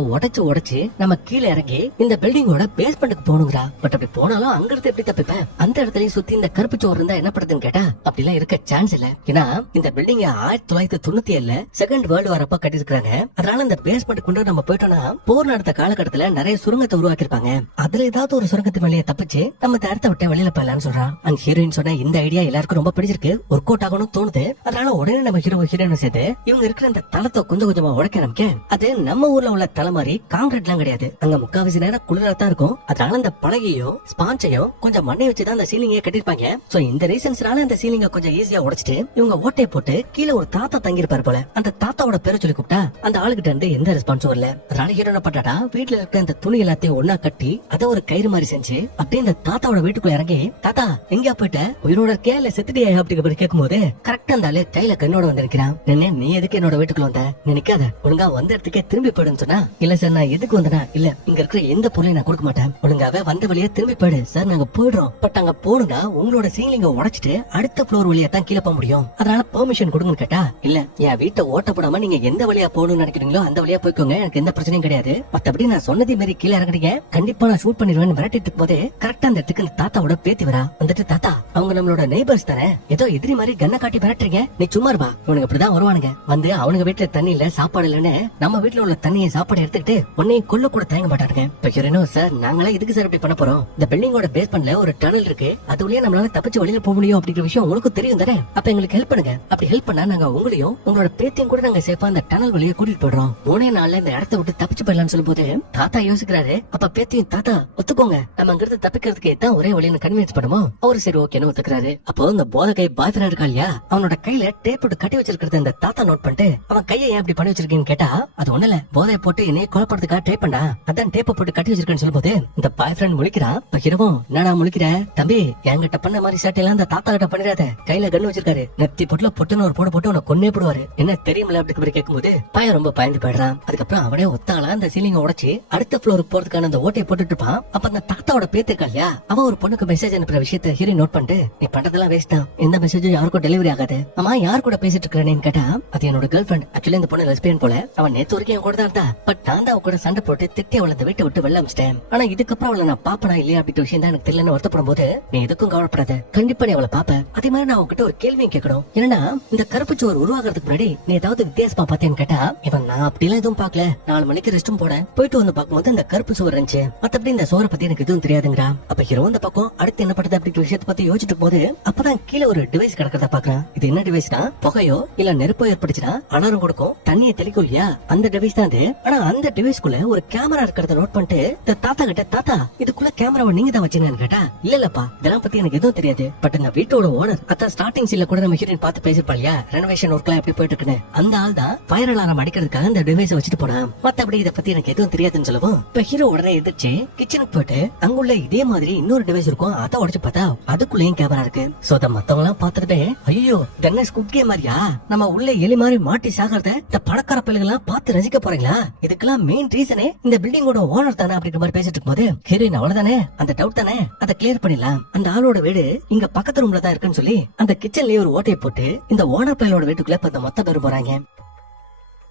உடைச்சு நம்ம கீழே இறங்கி இந்த பில்டிங்கோட பேஸ்மெண்ட்டுக்கு போகணுங்கிறா. பட் அப்படி போனாலும் அங்க இருந்து எப்படி தப்பிப்பேன், அந்த இடத்துலயும் சுத்தி இந்த கருப்பு சோறு இருந்தா என்ன படுதுன்னு கேட்டா அப்படிலாம் இருக்க சான்ஸ் இல்ல. ஏன்னா இந்த பில்டிங் 1997 செகண்ட் வேர்ல்டு வார் அப்ப கட்டிருக்காங்க. அதனால இந்த பேஸ்மெண்ட் கொண்டு நம்ம போயிட்டோம்னா போர் நடத்த காலகட்டத்துல நிறைய சுரங்கத்தை உருவாக்கிருப்பாங்க. அதுல ஏதாவது ஒரு சுரங்கத்து வெளியே தப்பிச்சு நம்ம இந்த இடத்த விட்டு வெளியில போயிடலாம்னு சொல்றான். அந்த ஹீரோயின் சொன்ன இந்த ஐடியா எல்லாருக்கும் ரொம்ப பிடிச்சிருக்கு, ஒர்க் அவுட் ஆகணும் தோணுது. அதனால உடனே நம்ம ஹீரோயின் சேர்த்து இவங்க இருக்கிற இந்த தளத்தை கொஞ்சம் கொஞ்சமா உடைக்க ஆரம்பிக்க. அது நம்ம ஊர்ல உள்ள தலை மாதிரி காங்கிரீட் எல்லாம் கிடையாது, அங்க முக்காவாசி நேரம் குளிரத்தான் இருக்கும். அதனால அந்த பலகையும் ஸ்பாஞ்சையும் கொஞ்சம் மண்ணை வச்சுதான் அந்த சீலிங்கே கட்டிருப்பாங்க. சோ இந்த ரீசன்ஸ்னால அந்த சீலிங்க கொஞ்சம் ஈஸியா உடைச்சிட்டு இவங்க ஓட்டை போட்டு கீழே ஒரு தாத்தா தங்கியிருப்பாரு போல. அந்த தாத்தாவோட பேரை சொல்லி கூப்பிட்டா அந்த ஆளுகிட்ட இருந்து எந்த ரெஸ்பான்ஸும் இல்ல. அதனால ஹீரோன பட்டாடா வீட்டுல இருக்க இந்த துணி எல்லாத்தையும் ஒன்னா கட்டி அதை ஒரு கயிறு மாதிரி செஞ்சு அப்படியே இந்த தாத்தாவோட வீட்டுக்குள்ள இறங்கி தாத்தா எங்கயா போயிட்ட உயிரோட கேல செத்துட்டியா அப்படிங்கிற கேட்கும் போது கரெக்டா அந்த ஆளு கையில கண்ணோட வந்து நிக்கிறான். நீ எதுக்கு என்னோட வீட்டுக்குள்ள வந்த, நினைக்காத ஒழுங்கா வந்த இடத்துக்கே திரும்பி போயிடுன்னு சொன்னா இல்ல சார் நான் எதுக்கு வந்தனா இல்ல இங்க இருக்கிற எந்த பொருளையும் நான் கொடுக்க மாட்டேன், ஒழுங்காவே வந்த வழியே திரும்பி போயிடு சார் நாங்க போயிடுறோம். பட் அங்க போடுனா உங்களோட சீலிங்க உடைச்சிட்டு அடுத்த ஃப்ளோர் வழியா தான் கீழே போக முடியும், அதனால பெர்மிஷன் கொடுங்கன்னு கேட்டா இல்ல என் வீட்டை ஓட்ட போடாம நீங்க எந்த வழியா போகணும்னு நினைக்கிறீங்களோ அந்த வழியா போய்க்கோங்க, எனக்கு எந்த பிரச்சனையும் கிடையாது. மத்தபடி நான் சொன்னதே மாதிரி கீழே இறங்குறீங்க கண்டிப்பா நான் ஷூட் பண்ணிடுவேன்னு மிரட்டிட்டு இருக்கும் போதே கரெக்டா அந்த இடத்துக்கு அந்த தாத்தாவோட பேத்தி வரா. வந்துட்டு தாத்தா அவங்க நம்மளோட நெய்பர்ஸ் தானே, ஏதோ எதிரி மாதிரி கண்ணை காட்டி மிரட்டுறீங்க, நீ சும்மா இருப்பா, இவனுக்கு இப்படிதான் வருவானுங்க, வந்து அவனுங்க வீட்டுல தண்ணி இல்ல சாப்பாடு இல்லன்னு நம்ம வீட்டுல உள்ள தண்ணியை சாப்பாடு எடுத்துக்கிட்டு உன்னையும் கொல்ல கூட தயங்க மாட்டானுங்க. இப்ப ஹீரோனோ சார் நாங்களா இதுக்கு சார் இப்படி பண்ண போறோம், இந்த பில்டிங்கோட பேஸ்மெண்ட்ல ஒரு டனல் இருக்கு, அது வழியா நம்மளால தப்பிச்சு வெளியில போக முடியும் அப்படிங்கிற விஷயம் உங்களுக்கு தெரியும் தானே, அப்ப எங்களுக்கு ஹெல்ப் பண்ணுங்க. அப்படி ஹெல்ப் பண்ணா நாங்க உங்களையும் உங்களோட பேத்தியும் கூட நாங்க சேஃபா அந்த டனல் வழியா கூட்டிட்டு போயிடுறோம், 3 நாள்ல இந்த இடத்த விட்டு தப்பிச்சு போயிடலாம்னு சொல்லும் போது தாத்தா யோசிக்கிறாரு. அப்ப பேத்தியும் தாத்தா ஒத்துக்கோங்க நம்ம அங்கிருந்து தப்பிக்கிறதுக்கு தான் ஒரே வழின்னு கன்வின்ஸ் பண்ணுமோ, அவரு சரி ஓகேன்னு ஒத்துக்கிறாரு. அப்போ இந்த போதகை பாய் ஃப்ரெண்ட் இருக்கா இல்லையா அவனோட கையில டேப் போட்டு கட்டி வச்சிருக்கிறது அந்த தாத்தா நோட் பண்ணிட்டு அவன் கையை ஏன் அப்படி பண்ணி வச்சிருக்கேன்னு கேட்டா அது ஒண்ணு இல்ல போதையை போட்டு என்னைய கொலைப்படுறதுக்காக ட்ரை பண்ணா அதான் டேப்ப போட்டு கட்டி வச்சிருக்கேன்னு சொல்லும் போது இந்த பாய் ஃப்ரெண்ட் முழிக்கிறான். இப்ப ஹீரோவும் என்னடா முழிக்கிற தம்பி, என்கிட்ட பண்ண மாதிரி சேட்டையெல்லாம் அந்த தாத்தா கிட்ட பண்ணிடாத, கையில கண்ணு வச்சிருக்காரு, நெத்தி பொட்டுல பொட்டுன்னு ஒரு போட்டு உன்னை கொன்னே போடுவாரு, என்ன தெரியுமில்ல அப்படி கேட்கும்போது பையன் ரொம்ப பயந்து போயிடுறான். அதுக்கப்புறம் அவனே ஒத்தாளா அந்த சீலிங்க உடைச்சு அடுத்த ஃப்ளோருக்கு போறதுக்கான அந்த ஓட்டையை போட்டுட்டு இருப்பான். அப்ப அந்த தாத்தாவோட பேத்திருக்கா இல்லையா அவ ஒரு பொண்ணுக்கு மெசேஜ் அனுப்புற விஷயத்த ஹீரோ நோட் பண்ணிட்டு நீ பண்றதெல்லாம் வேஸ்ட் தான், எந்த மெசேஜும் யாருக்கும் டெலிவரி ஆகாது, அம்மா யார் கூட பேசிட்டு இருக்கிறேன்னு கேட்டா அது என்னோட கேர்ள் ஃப்ரெண்ட், ஆக்சுவலி இந்த பொண்ணு லெஸ்பியன் போல, அவன் நேத்து வரைக்கும் என் கூட தான் இருந்தா, பட் நான் தான் அவ கூட சண்டை போட்டு திட்டி அவளை இந்த வீட்டை விட்டு வெளில அமிச்சிட்டேன், ஆனா இதுக்கப்புறம் அவளை நான் பாப்பனா இல்லையா அப்படின்ற விஷயம் தான் எனக்கு தெரியலன்னு வருத்தப்படும் போது நீ எதுக்கும் கவலைப்படாத கண்டிப்பா நீ அவளை பாப்ப. அதே மாதிரி நான் உங்ககிட்ட ஒரு கேள்வியும் கேட்கணும், என்னன்னா இந்த கருப்பு சோறு உருவாகிறதுக்கு முன்னாடி நீ ஏதாவது வித்தியாசமா பார்த்தேன்னு கேட்டா இவன் நான் அப்படிலாம் எதுவும் பாக்கல, 4 மணிக்கு ரெஸ்டும் போனேன், போயிட்டு வந்து பாக்கும்போது அந்த கருப்பு சோறு இருந்துச்சு, மத்தபடி இந்த சோறை பத்தி எனக்கு எதுவும் தெரியாதுங்கிறா. அப்ப ஹீரோ இந்த பக்கம் அடுத்து என்ன பண்றது அப்படிங்கிற விஷயத்தை பத்தி யோசிச்சுட்டு போது அப்பதான் கீழே ஒரு டிவைஸ் கிடக்கிறத பாக்குறான். இது என்ன டிவைஸ்னா புகையோ இல்ல நெருப்போ ஏற்படுச்சுன்னா அலாரம் கொடுக்கும், தண்ணியை தெளிக்கும் இல்லையா அந்த டிவைஸ் தான் அது. ஆனா அந்த டிவைஸ்க்குள்ள ஒரு கேமரா இருக்கிறத நோட் பண்ணிட்டு இந்த தாத்தா கிட்ட தாத்தா இதுக்குள்ள கேமராவை நீங்க தான் வச்சீங்கன்னு கேட்டா இல்லப்பா இதெல்லாம் பத்தி எனக்கு எதுவும் தெரியாது, பட் இந்த வீட்டோட ஓனர் அதான் ஸ்டார்டிங் சீன்ல கூட நம்ம ஹீரோயின் பார்த்து பேசிருப்பா இல்லையா ரெனோவேஷன் ஒர்க்லாம் எப்படி போயிட்டு இருக்குன்னு, அந்த ஆள் தான் ஃபயர் அலாரம் அடிக்கிறதுக்காக இந்த டிவைஸ் வச்சுட்டு போனா, மத்தபடி இதை பத்தி எனக்கு எதுவும் தெரியாதுன்னு சொல்லவும் இப்ப ஹீரோ உடனே எதிர்த்து கிச்சனுக்கு போயிட்டு அங்குள்ள இதே மாதிரி இன்னொரு டிவைஸ் இருக்கும் அதை பார்த்தா உடைச்சு பார்த்தா அதுக்குள்ளேயும் கேமரா இருக்கு. சோ அத மத்தவங்க எல்லாம் பார்த்துட்டு ஐயோ தென்ன ஸ்குட் கேம் மாதிரியா, நம்ம உள்ள எலி மாதிரி மாட்டி சாகிறத இந்த பணக்கார பிள்ளைகள் எல்லாம் பார்த்து ரசிக்க போறீங்களா, இதுக்கெல்லாம் மெயின் ரீசனே இந்த பில்டிங்கோட ஓனர் தானே அப்படின்ற மாதிரி பேசிட்டு இருக்கும்போது ஹீரோயின் அவ்வளவுதானே, அந்த டவுட் தானே, அதை கிளியர் பண்ணிடலாம், அந்த ஆளோட வீடு இங்க பக்கத்து ரூம்ல தான் இருக்குன்னு சொல்லி அந்த கிச்சன்லயே ஒரு ஓட்டையை போட்டு இந்த ஓனர் பையலோட வீட்டுக்குள்ள இப்ப இந்த மொத்த பேரும் போறாங்க.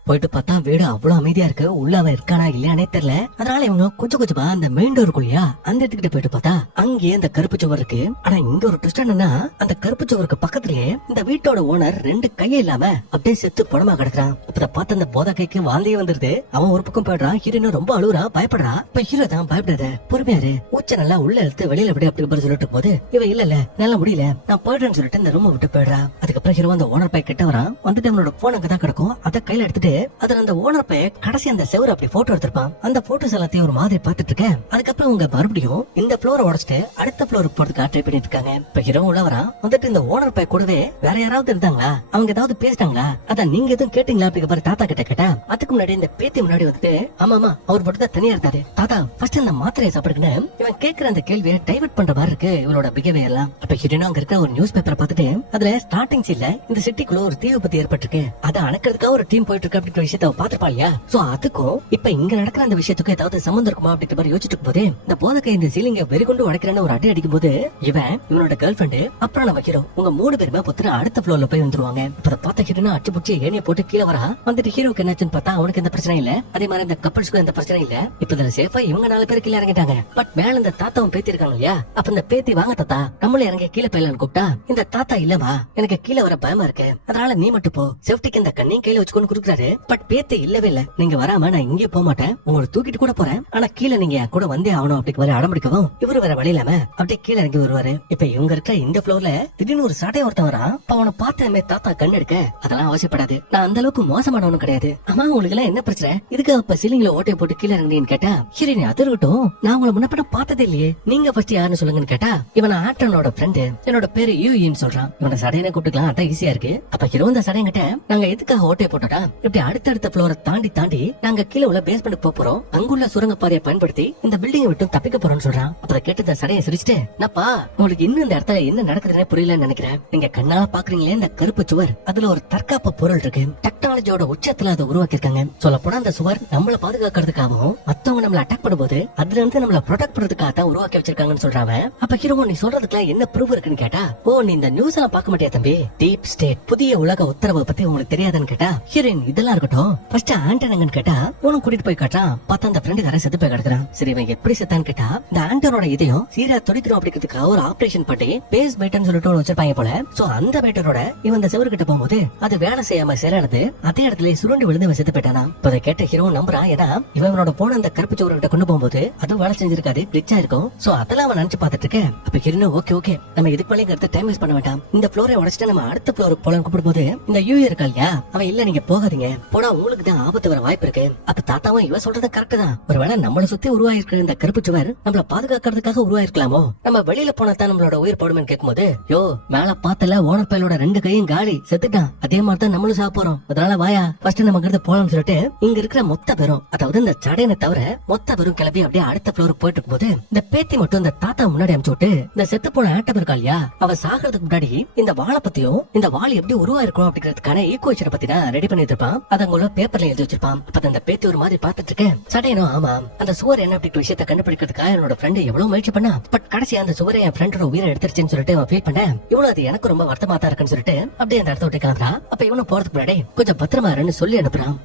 போயிட்டு பார்த்தா வீடு அவ்வளவு அமைதியா இருக்கு, உள்ள அவன் இருக்கானா இல்லையானே தெரியல. அதனால இவங்க கொஞ்சம் கொஞ்சமா அந்த மெயின் டோர் இருக்குல்லையா அந்த இடத்துக்கிட்ட போயிட்டு பார்த்தா அங்கேயே அந்த கருப்பு சுவர் இருக்கு. ஆனா இங்க ஒரு ட்விஸ்ட் என்னன்னா, அந்த கருப்பு சுவருக்கு பக்கத்துலயே இந்த வீட்டோட ஓனர் 2 கையே இல்லாம அப்படியே செத்து பணமா கிடக்குறான். இப்ப பார்த்த அந்த போதா கைக்கு வாந்தியே வந்துருது. அவன் ஒரு பக்கம் போயிடுறான், ஹீரோயின் ரொம்ப அழுகுறா, பயப்படுறா. இப்ப ஹீரோ தான் பயப்படாத பொறுமையாரு, ஊச்ச நல்லா உள்ள எடுத்து வெளியில விட அப்படி சொல்லிட்டு போது இவ இல்ல நல்லா முடியல நான் போயிடுறேன்னு சொல்லிட்டு இந்த ரூமை விட்டு போயிடுறா. அதுக்கப்புறம் ஹீரோ அந்த ஓனர் பைய கிட்ட வரான், வந்துட்டு அவனோட போன் அங்கதான் கிடக்கும், அதை கையில எடுத்துட்டு அதுல அந்த ஓனர் பைய கடைசி அந்த செவரு அப்படி போட்டோ எடுத்திருப்பான். அந்த போட்டோஸ் எல்லாத்தையும் ஒரு மாதிரி பாத்துட்டு இருக்கேன். அதுக்கப்புறம் அவங்க மறுபடியும் இந்த ஃப்ளோரை உடைச்சிட்டு அடுத்த ஃப்ளோருக்கு போறதுக்கு ட்ரை பண்ணிட்டு இருக்காங்க. இப்ப ஹீரோ உள்ள வரான், வந்துட்டு இந்த ஓனர் பைய கூடவே வேற யாராவது இருந்தாங்களா, அவங்க ஏதாவது பேசிட்டாங்களா, அதான் நீங்க எதுவும் கேட்டீங்களா அப்படி பாரு தாத்தா கிட்ட கேட்டா. அதுக்கு முன்னாடி இந்த பேத்தி முன்னாடி வந்துட்டு ஆமா அவர் மட்டும் தான் தனியா இருந்தாரு தாத்தா ஃபர்ஸ்ட் இந்த மாத்திரையை சாப்பிடுன்னு இவன் கேக்குற அந்த கேள்வியை டைவர்ட் பண்ற மாதிரி இருக்கு இவளோட பிஹேவியர் எல்லாம். அப்ப ஹீரோயின் அங்க இருக்க ஒரு நியூஸ் பேப்பரை பார்த்துட்டு அதுல ஸ்டார்டிங் சீன்ல இந்த சிட்டிக்குள்ள ஒரு தீ விபத்து ஏற்பட்டிருக்கு, அதை அணைக்கிறதுக்காக ஒரு டீம் போயிட்டு இருக்கு அப்படின்ற விஷயத்த பாத்துப்பா இல்லையா. சோ அதுக்கும் இப்ப இங்க நடக்கிற அந்த விஷயத்துக்கும் ஏதாவது சம்பந்தம் இருக்குமா அப்படின்ற மாதிரி யோசிச்சுட்டு போது இந்த போதக்கை இந்த சீலிங்க வெறி கொண்டு உடைக்கிறேன்னு ஒரு அடி அடிக்கும் போது இவனோட கேர்ள் ஃபிரெண்டு அப்புறம் நம்ம ஹீரோ உங்க 3 பேருமே பொத்துட்டு அடுத்த ஃப்ளோர்ல போய் வந்துருவாங்க. இப்ப பார்த்த ஹீரோனா அடிச்சு புடிச்சு ஏனிய போட்டு கீழே வரா. வந்துட்டு ஹீரோக்கு என்னாச்சுன்னு பார்த்தா அவனுக்கு எந்த பிரச்சனை இல்ல, அதே மாதிரி இந்த கப்பல்ஸ்க்கு எந்த பிரச்சனை இல்ல. இப்ப இதுல சேஃபா இவங்க 4 பேர் கீழே இறங்கிட்டாங்க. பட் மேல இந்த தாத்தாவும் பேத்தி இருக்காங்க இல்லையா, அப்ப இந்த பேத்தி வாங்க தாத்தா நம்மள இறங்க கீழே போயிடலான்னு கூப்பிட்டா இந்த தாத்தா இல்லமா எனக்கு கீழே வர பயமா இருக்கு, அதனால நீ மட்டும் போ, சேஃப்டிக்கு இந்த கண்ணையும் கையில வச்சுக்கொண்டு கொடுக்குறாரு. பட் பேத்தி இல்லவே இல்ல, நீங்க வராம நான் இங்கே போக மாட்டேன், உங்களை தூக்கிட்டு கூட போறேன், ஆனா கீழே நீங்க கூட வந்தே ஆகணும் அப்படி வர அடம்பிடிக்கவும் இவரு வேற வழி இல்லாம அப்படியே கீழே இறங்கி வருவாரு. இப்ப இவங்க இருக்க இந்த ஃப்ளோர்ல திடீர்னு ஒரு சட்டை ஒருத்தன் வரான். அவனை பார்த்தமே தாத்தா கண் எடுக்க அதெல்லாம் அவசியப்படாது, நான் அந்த அளவுக்கு மோசமானவனும் கிடையாது. ஆமா உங்களுக்கு எல்லாம் என்ன பிரச்சனை, இதுக்கு அப்ப சீலிங்ல ஓட்டையை போட்டு கீழே இறங்கினு கேட்டா ஹீரோயின் அது இருக்கட்டும் நான் உங்களை முன்னப்பட பார்த்ததே இல்லையே, நீங்க ஃபர்ஸ்ட் யாருன்னு சொல்லுங்கன்னு கேட்டா இவன் ஆட்டனோட ஃப்ரெண்டு, என்னோட பேரு யூஇன்னு சொல்றான். இவனை சடையனை கூப்பிட்டுக்கலாம், அதான் ஈஸியா இருக்கு. அப்ப ஹீரோ இந்த சடையங்கிட்ட நாங்க எதுக்காக ஓட்டையை போட்டோம்னா இப்படி அடுத்தடுத்த ஃப்ளோரை தாண்டி நாங்க கீழே உள்ள பேஸ்மெண்ட் போறோம், அங்குள்ள சுரங்க பாதையை பயன்படுத்தி இந்த பில்டிங்கை விட்டு தப்பிக்க போறோம்னு சொல்றான். அப்ப கேட்டு இந்த சடையை சிரிச்சுட்டு நப்பா உங்களுக்கு இன்னும் இந்த இடத்துல என்ன நடக்குதுன்னு புரியலன்னு நினைக்கிறேன், நீங்க கண்ணால பாக்குறீங்களே இந்த கருப்பு சுவர் அதுல ஒரு தற்காப்பு பொருள் இருக்கு, டெக்னாலஜியோட உச்சத்துல அதை உருவாக்கிருக்காங்க. சொல்ல போனா அந்த சுவர் நம்மள பாதுகாக்கிறதுக்காகவும் மத்தவங்க நம்மள அட்டாக் பண்ணும்போது அதுல இருந்து நம்மள ப்ரொடெக்ட் பண்றதுக்காக தான் உருவாக்கி வச்சிருக்காங்கன்னு சொல்றாங்க. அப்ப ஹீரோ நீ சொல்றதுக்குலாம் என்ன ப்ரூஃப் இருக்குன்னு கேட்டா ஓ நீ இந்த நியூஸ் எல்லாம் பாக்க மாட்டியா தம்பி, டீப் ஸ்டேட் புதிய உலக உத்தரவை பத்தி உங்களுக்கு தெரியாதுன்னு கேட்டா ஹீரோயின் இதெல்லாம் இருக்கட்டும் ஃபர்ஸ்ட் ஆண்டனங்கன்னு கேட்டா உனக்கு கூட்டிட்டு போய் காட்டான். பார்த்தா அந்த ஃப்ரெண்டு வேற செத்து போய் கிடக்குறான். சரி இவன் எப்படி செத்தான்னு கேட்டா இந்த ஆண்டனோட இதயம் சீரா துடிக்கிறோம் அப்படிங்கிறதுக்காக ஒரு ஆபரேஷன் பண்ணி பேஸ் பைட்டன் சொல்லிட்டு ஒன்று வச்சிருப்பாங்க போல. சோ அந்த பைட்டரோட இவன் இந்த செவரு கிட்ட போகும்போது அது வேலை செய்யாம செயலானது அதே இடத்துல சுருண்டு விழுந்து இவன் செத்து போயிட்டானா. இப்ப கேட்ட ஹீரோ நம்புறான், ஏன்னா இவனோட போன அந்த கருப்பு சோறு கிட்ட கொண்டு போகும்போது அதுவும் வேலை செஞ்சிருக்காது கிளிச்சா இருக்கும். சோ அதெல்லாம் அவன் நினைச்சு பாத்துட்டு இருக்கேன். அப்ப ஹீரோ ஓகே நம்ம இதுக்கு மேலே டைம் வேஸ்ட் பண்ண வேண்டாம், இந்த ஃப்ளோரை உடைச்சிட்டு நம்ம அடுத்த ஃப்ளோருக்கு போலாம் கூப்பிடும் போது இந்த யூ இருக்கா இல்லையா அவன் இல்ல நீங்க போகாதீங்க போனா உங்களுக்கு தான் ஆபத்து வர வாய்ப்பு இருக்கு. அப்ப தாத்தாவும் இவ சொல்றது கரெக்ட் தான், ஒருவேளை நம்மள சுத்தி உருவாயிருக்கிற இந்த கருப்பு சுவர் நம்மள பாதுகாக்கிறதுக்காக உருவாயிருக்கலாமோ, நம்ம வெளியில போனா தான் நம்மளோட உயிர் போடுமே கேட்கும்போது யோ மேல பார்த்தல ஓனர் பையலோட 2 கையும் காலி செத்துட்டான், அதே மாதிரி தான் நம்மளும் சாப்பிட போறோம், அதனால வாயா ஃபர்ஸ்ட் நம்ம கிட்ட போலாம்னு சொல்லிட்டு இங்க இருக்கிற மொத்த பேரும் அதாவது இந்த சடையனை தவிர மொத்த பேரும் கிளம்பி அப்படியே அடுத்த ஃப்ளோருக்கு போயிட்டு இருக்கும்போது இந்த பேத்தி மட்டும் இந்த தாத்தா முன்னாடி அனுப்பிச்சு விட்டு இந்த செத்து போன ஆட்டம் இருக்கா இல்லையா அவ சாகிறதுக்கு முன்னாடி இந்த வாழை பத்தியும் இந்த வாள் எப்படி உருவாயிருக்கும் அப்படிங்கிறதுக்கான ஈக்குவேஷனை பத்தி தான் ரெடி பண்ணிட்டு இருப்பான். அதை அங்குள்ள பேப்பர்ல எழுதி வச்சிருப்பான். அப்ப அந்த பேத்தி ஒரு மாதிரி பாத்துட்டு இருக்கேன். சடையனும் ஆமா அந்த சுவர் என்ன அப்படி விஷயத்தை கண்டுபிடிக்கிறதுக்காக என்னோட ஃப்ரெண்டு எவ்வளவு முயற்சி பண்ணா, பட் கடைசி அந்த சுவரை என் ஃப்ரெண்டோட உயிரை எடுத்துருச்சுன்னு சொல்லிட்டு அவன் ஃபீல் பண்ணேன். இவ்வளவு அது எனக்கு ரொம்ப வருத்தமா தான் இருக்குன்னு சொல்லிட்டு அப்படியே அந்த இடத்த விட்டு கிளம்புறான். அப்ப இவனும் போறதுக்கு முன்னாடி கொஞ்சம் பத்திரமா இருன்னு சொல்லி அனுப்புறான்.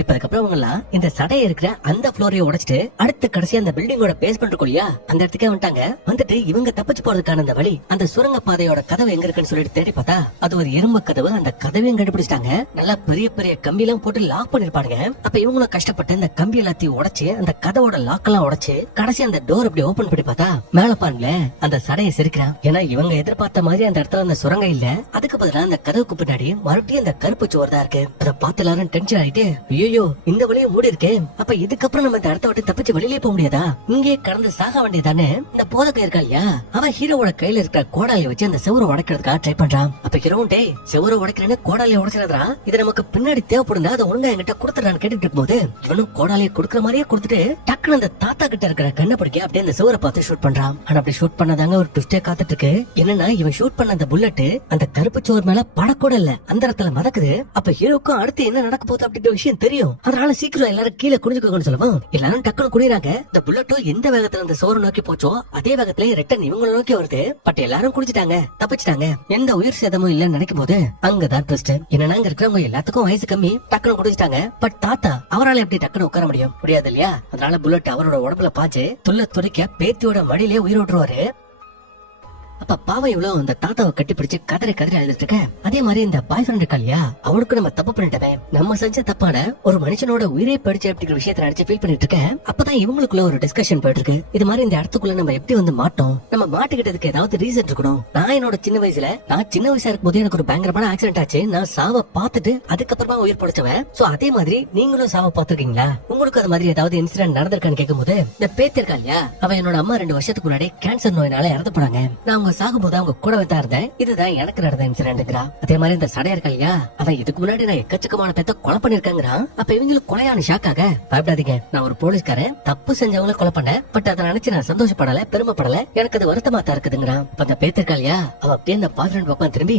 இப்ப அதுக்கப்புறம் அவங்க எல்லாம் இந்த சடையை இருக்கிற அந்த ஃப்ளோரையை உடைச்சிட்டு அடுத்த கடைசியா அந்த பில்டிங்கோட பேஸ்மெண்ட் இருக்கும் இல்லையா அந்த இடத்துக்கே வந்துட்டாங்க. வந்துட்டு இவங்க தப்பிச்சு போறதுக்கான அந்த வழி அந்த சுரங்க பாதையோட கதவு எங்க இருக்குன்னு சொல்லிட்டு தேடி பார்த்தா அது ஒரு இரும்பு கதவு. அந்த கதவையும் கண்டுபிடிச்சிட்டாங்க. நல்லா பெரிய பெரிய கம்பி எல்லாம் போட்டு லாக் பண்ணிருப்பாங்க. அப்ப இவங்களும் கஷ்டப்பட்டு அந்த கம்பி எல்லாத்தையும் உடைச்சு அந்த கதவோட லாக் எல்லாம் உடைச்சு கடைசி அந்த டோர் அப்படி ஓபன் பண்ணி பார்த்தா மேல பாருங்களேன் அந்த சடையை சிரிக்கிறான். ஏன்னா இவங்க எதிர்பார்த்த மாதிரி அந்த இடத்துல அந்த சுரங்கம் இல்ல, அதுக்கு பதிலா அந்த கதவுக்கு பின்னாடி மறுபடியும் அந்த கருப்பு சுவர் தான் இருக்கு. அதை பார்த்து எல்லாரும் டென்ஷன் ஆயிட்டு ஐயோ ஐயோ இந்த வழியை மூடி இருக்கே, அப்ப இதுக்கப்புறம் நம்ம இந்த இடத்த விட்டு தப்பிச்சு வெளியிலே போக முடியாதா, இங்கே கடந்து சாக வேண்டியதானே. இந்த போதகை இருக்கா இல்லையா, அவன் ஹீரோவோட கையில இருக்கிற கோடாலியை வச்சு அந்த செவரை உடைக்கிறதுக்காக ட்ரை பண்றான். அப்ப ஹீரோவும் டே செவரை உடைக்கிறேன்னு கோடாலியை உடைச்சிடாதா, இது நமக்கு பின்னாடி தேவைப்படுங்க, அதை ஒழுங்கா என்கிட்ட கொடுத்துறான்னு கேட்டுட்டு இருக்கும்போது இவனும் கோடாலியை கொடுக்குற மாதிரியே கொடுத்துட்டு டக்குனு அந்த தாத்தா கிட்ட இருக்கிற கண்ணை பிடிக்க அப்படியே அந்த செவரை பார்த்து ஷூட் பண்றான். ஆனா அப்படி ஷூட் பண்ணதாங்க ஒரு ட்விஸ்டே காத்துட்டு இருக்கு. என்னன்னா இவன் ஷூட் பண்ண அந்த புல்லட் அந்த கருப்பு சோறு மேல படக்கூட இல்ல, அந்த இடத்துல மதக்குது. அப்ப ஹீரோக்கும் அடுத்து என்ன நடக்க போகுது அப்படின்ற விஷயம் தெரியும். அதனால சீக்கிரம் எல்லாரும் கீழே குனிஞ்சுக்கோன்னு சொல்லுவோம். எல்லாரும் டக்குனு குடிறாங்க. இந்த புல்லட்டும் எந்த வேகத்துல அந்த சோறு நோக்கி போச்சோ அதே வேகத்துல ரிட்டர்ன் இவங்களை நோக்கி வருது. பட் எல்லாரும் குடிச்சிட்டாங்க, தப்பிச்சிட்டாங்க, எந்த உயிர் சேதமும் இல்லன்னு நினைக்கும் போது அங்கதான் ட்விஸ்ட். என்னன்னா அங்க இருக்கிறவங்க எல்லாத்துக்கும் வயசு கம்மி, டக்குனு குடிச்சிட்டாங்க. பட் தாத்தா அவரால் எப்படி டக்குனு உட்கார முடியாது இல்லையா. அதனால புல்லட் அவரோட உடம்புல பாஞ்சு துள்ள துடிக்க பேத்தியோட மடியிலே உயிர் விட்டுருவாரு. அப்ப பாவை இவ்வளவு அந்த தாத்தாவை கட்டி பிடிச்சு கதறி அழுதுட்டு இருக்க. அதே மாதிரி இந்த பாய் ஃப்ரெண்ட் இருக்கா இல்லையா, அவனுக்கு நம்ம தப்பு பண்ணிட்டவே, நம்ம செஞ்ச தப்பான ஒரு மனுஷனோட உயிரை படிச்சு அப்படிங்கிற விஷயத்த நினைச்சு ஃபீல் பண்ணிட்டு இருக்கேன். அப்பதான் இவங்களுக்குள்ள ஒரு டிஸ்கஷன் போயிட்டு இருக்கு. இது மாதிரி இந்த இடத்துக்குள்ள நம்ம எப்படி வந்து மாட்டோம், நம்ம மாட்டிக்கிட்டதுக்கு ஏதாவது ரீசன் இருக்கணும். நான் என்னோட சின்ன வயசா இருக்கும் போது எனக்கு ஒரு பயங்கரமான ஆக்சிடென்ட் ஆச்சு. நான் சாவை பார்த்துட்டு அதுக்கப்புறமா உயிர் பிடிச்சவன். சோ அதே மாதிரி நீங்களும் சாவை பார்த்திருக்கீங்களா, உங்களுக்கு அது மாதிரி ஏதாவது இன்சிடென்ட் நடந்திருக்கான்னு கேட்கும் போது இந்த பேத்தி இருக்கா இல்லையா, அவ என்னோட அம்மா 2 வருஷத்துக்கு முன்னாடி கேன்சர் நோயினால இறந்து போனாங்க. நான் சாகும்போது அவங்க கூடவே தான் இருந்தேன். இதுதான் எனக்கு நடந்த இன்சிடென்ட்ங்கறா. அதே மாதிரி இந்த சடையா இருக்கா இல்லையா, அவன் இதுக்கு முன்னாடி நான் எக்கச்சக்கமான பேத்த கொலை பண்ணிருக்காங்கிறான். அப்ப இவங்களுக்கு கொலையான ஷாக்காக, பயப்படாதீங்க நான் ஒரு போலீஸ்காரன், தப்பு செஞ்சவங்களை கொலை பண்ண, பட் அதை நினைச்சு நான் சந்தோஷப்படல, பெருமைப்படல, எனக்கு அது வருத்தமா தான் இருக்குதுங்கிறான். அந்த பேத்த இருக்கா இல்லையா, அவ அப்படியே அந்த பாய் ஃப்ரெண்ட் பக்கம் திரும்பி,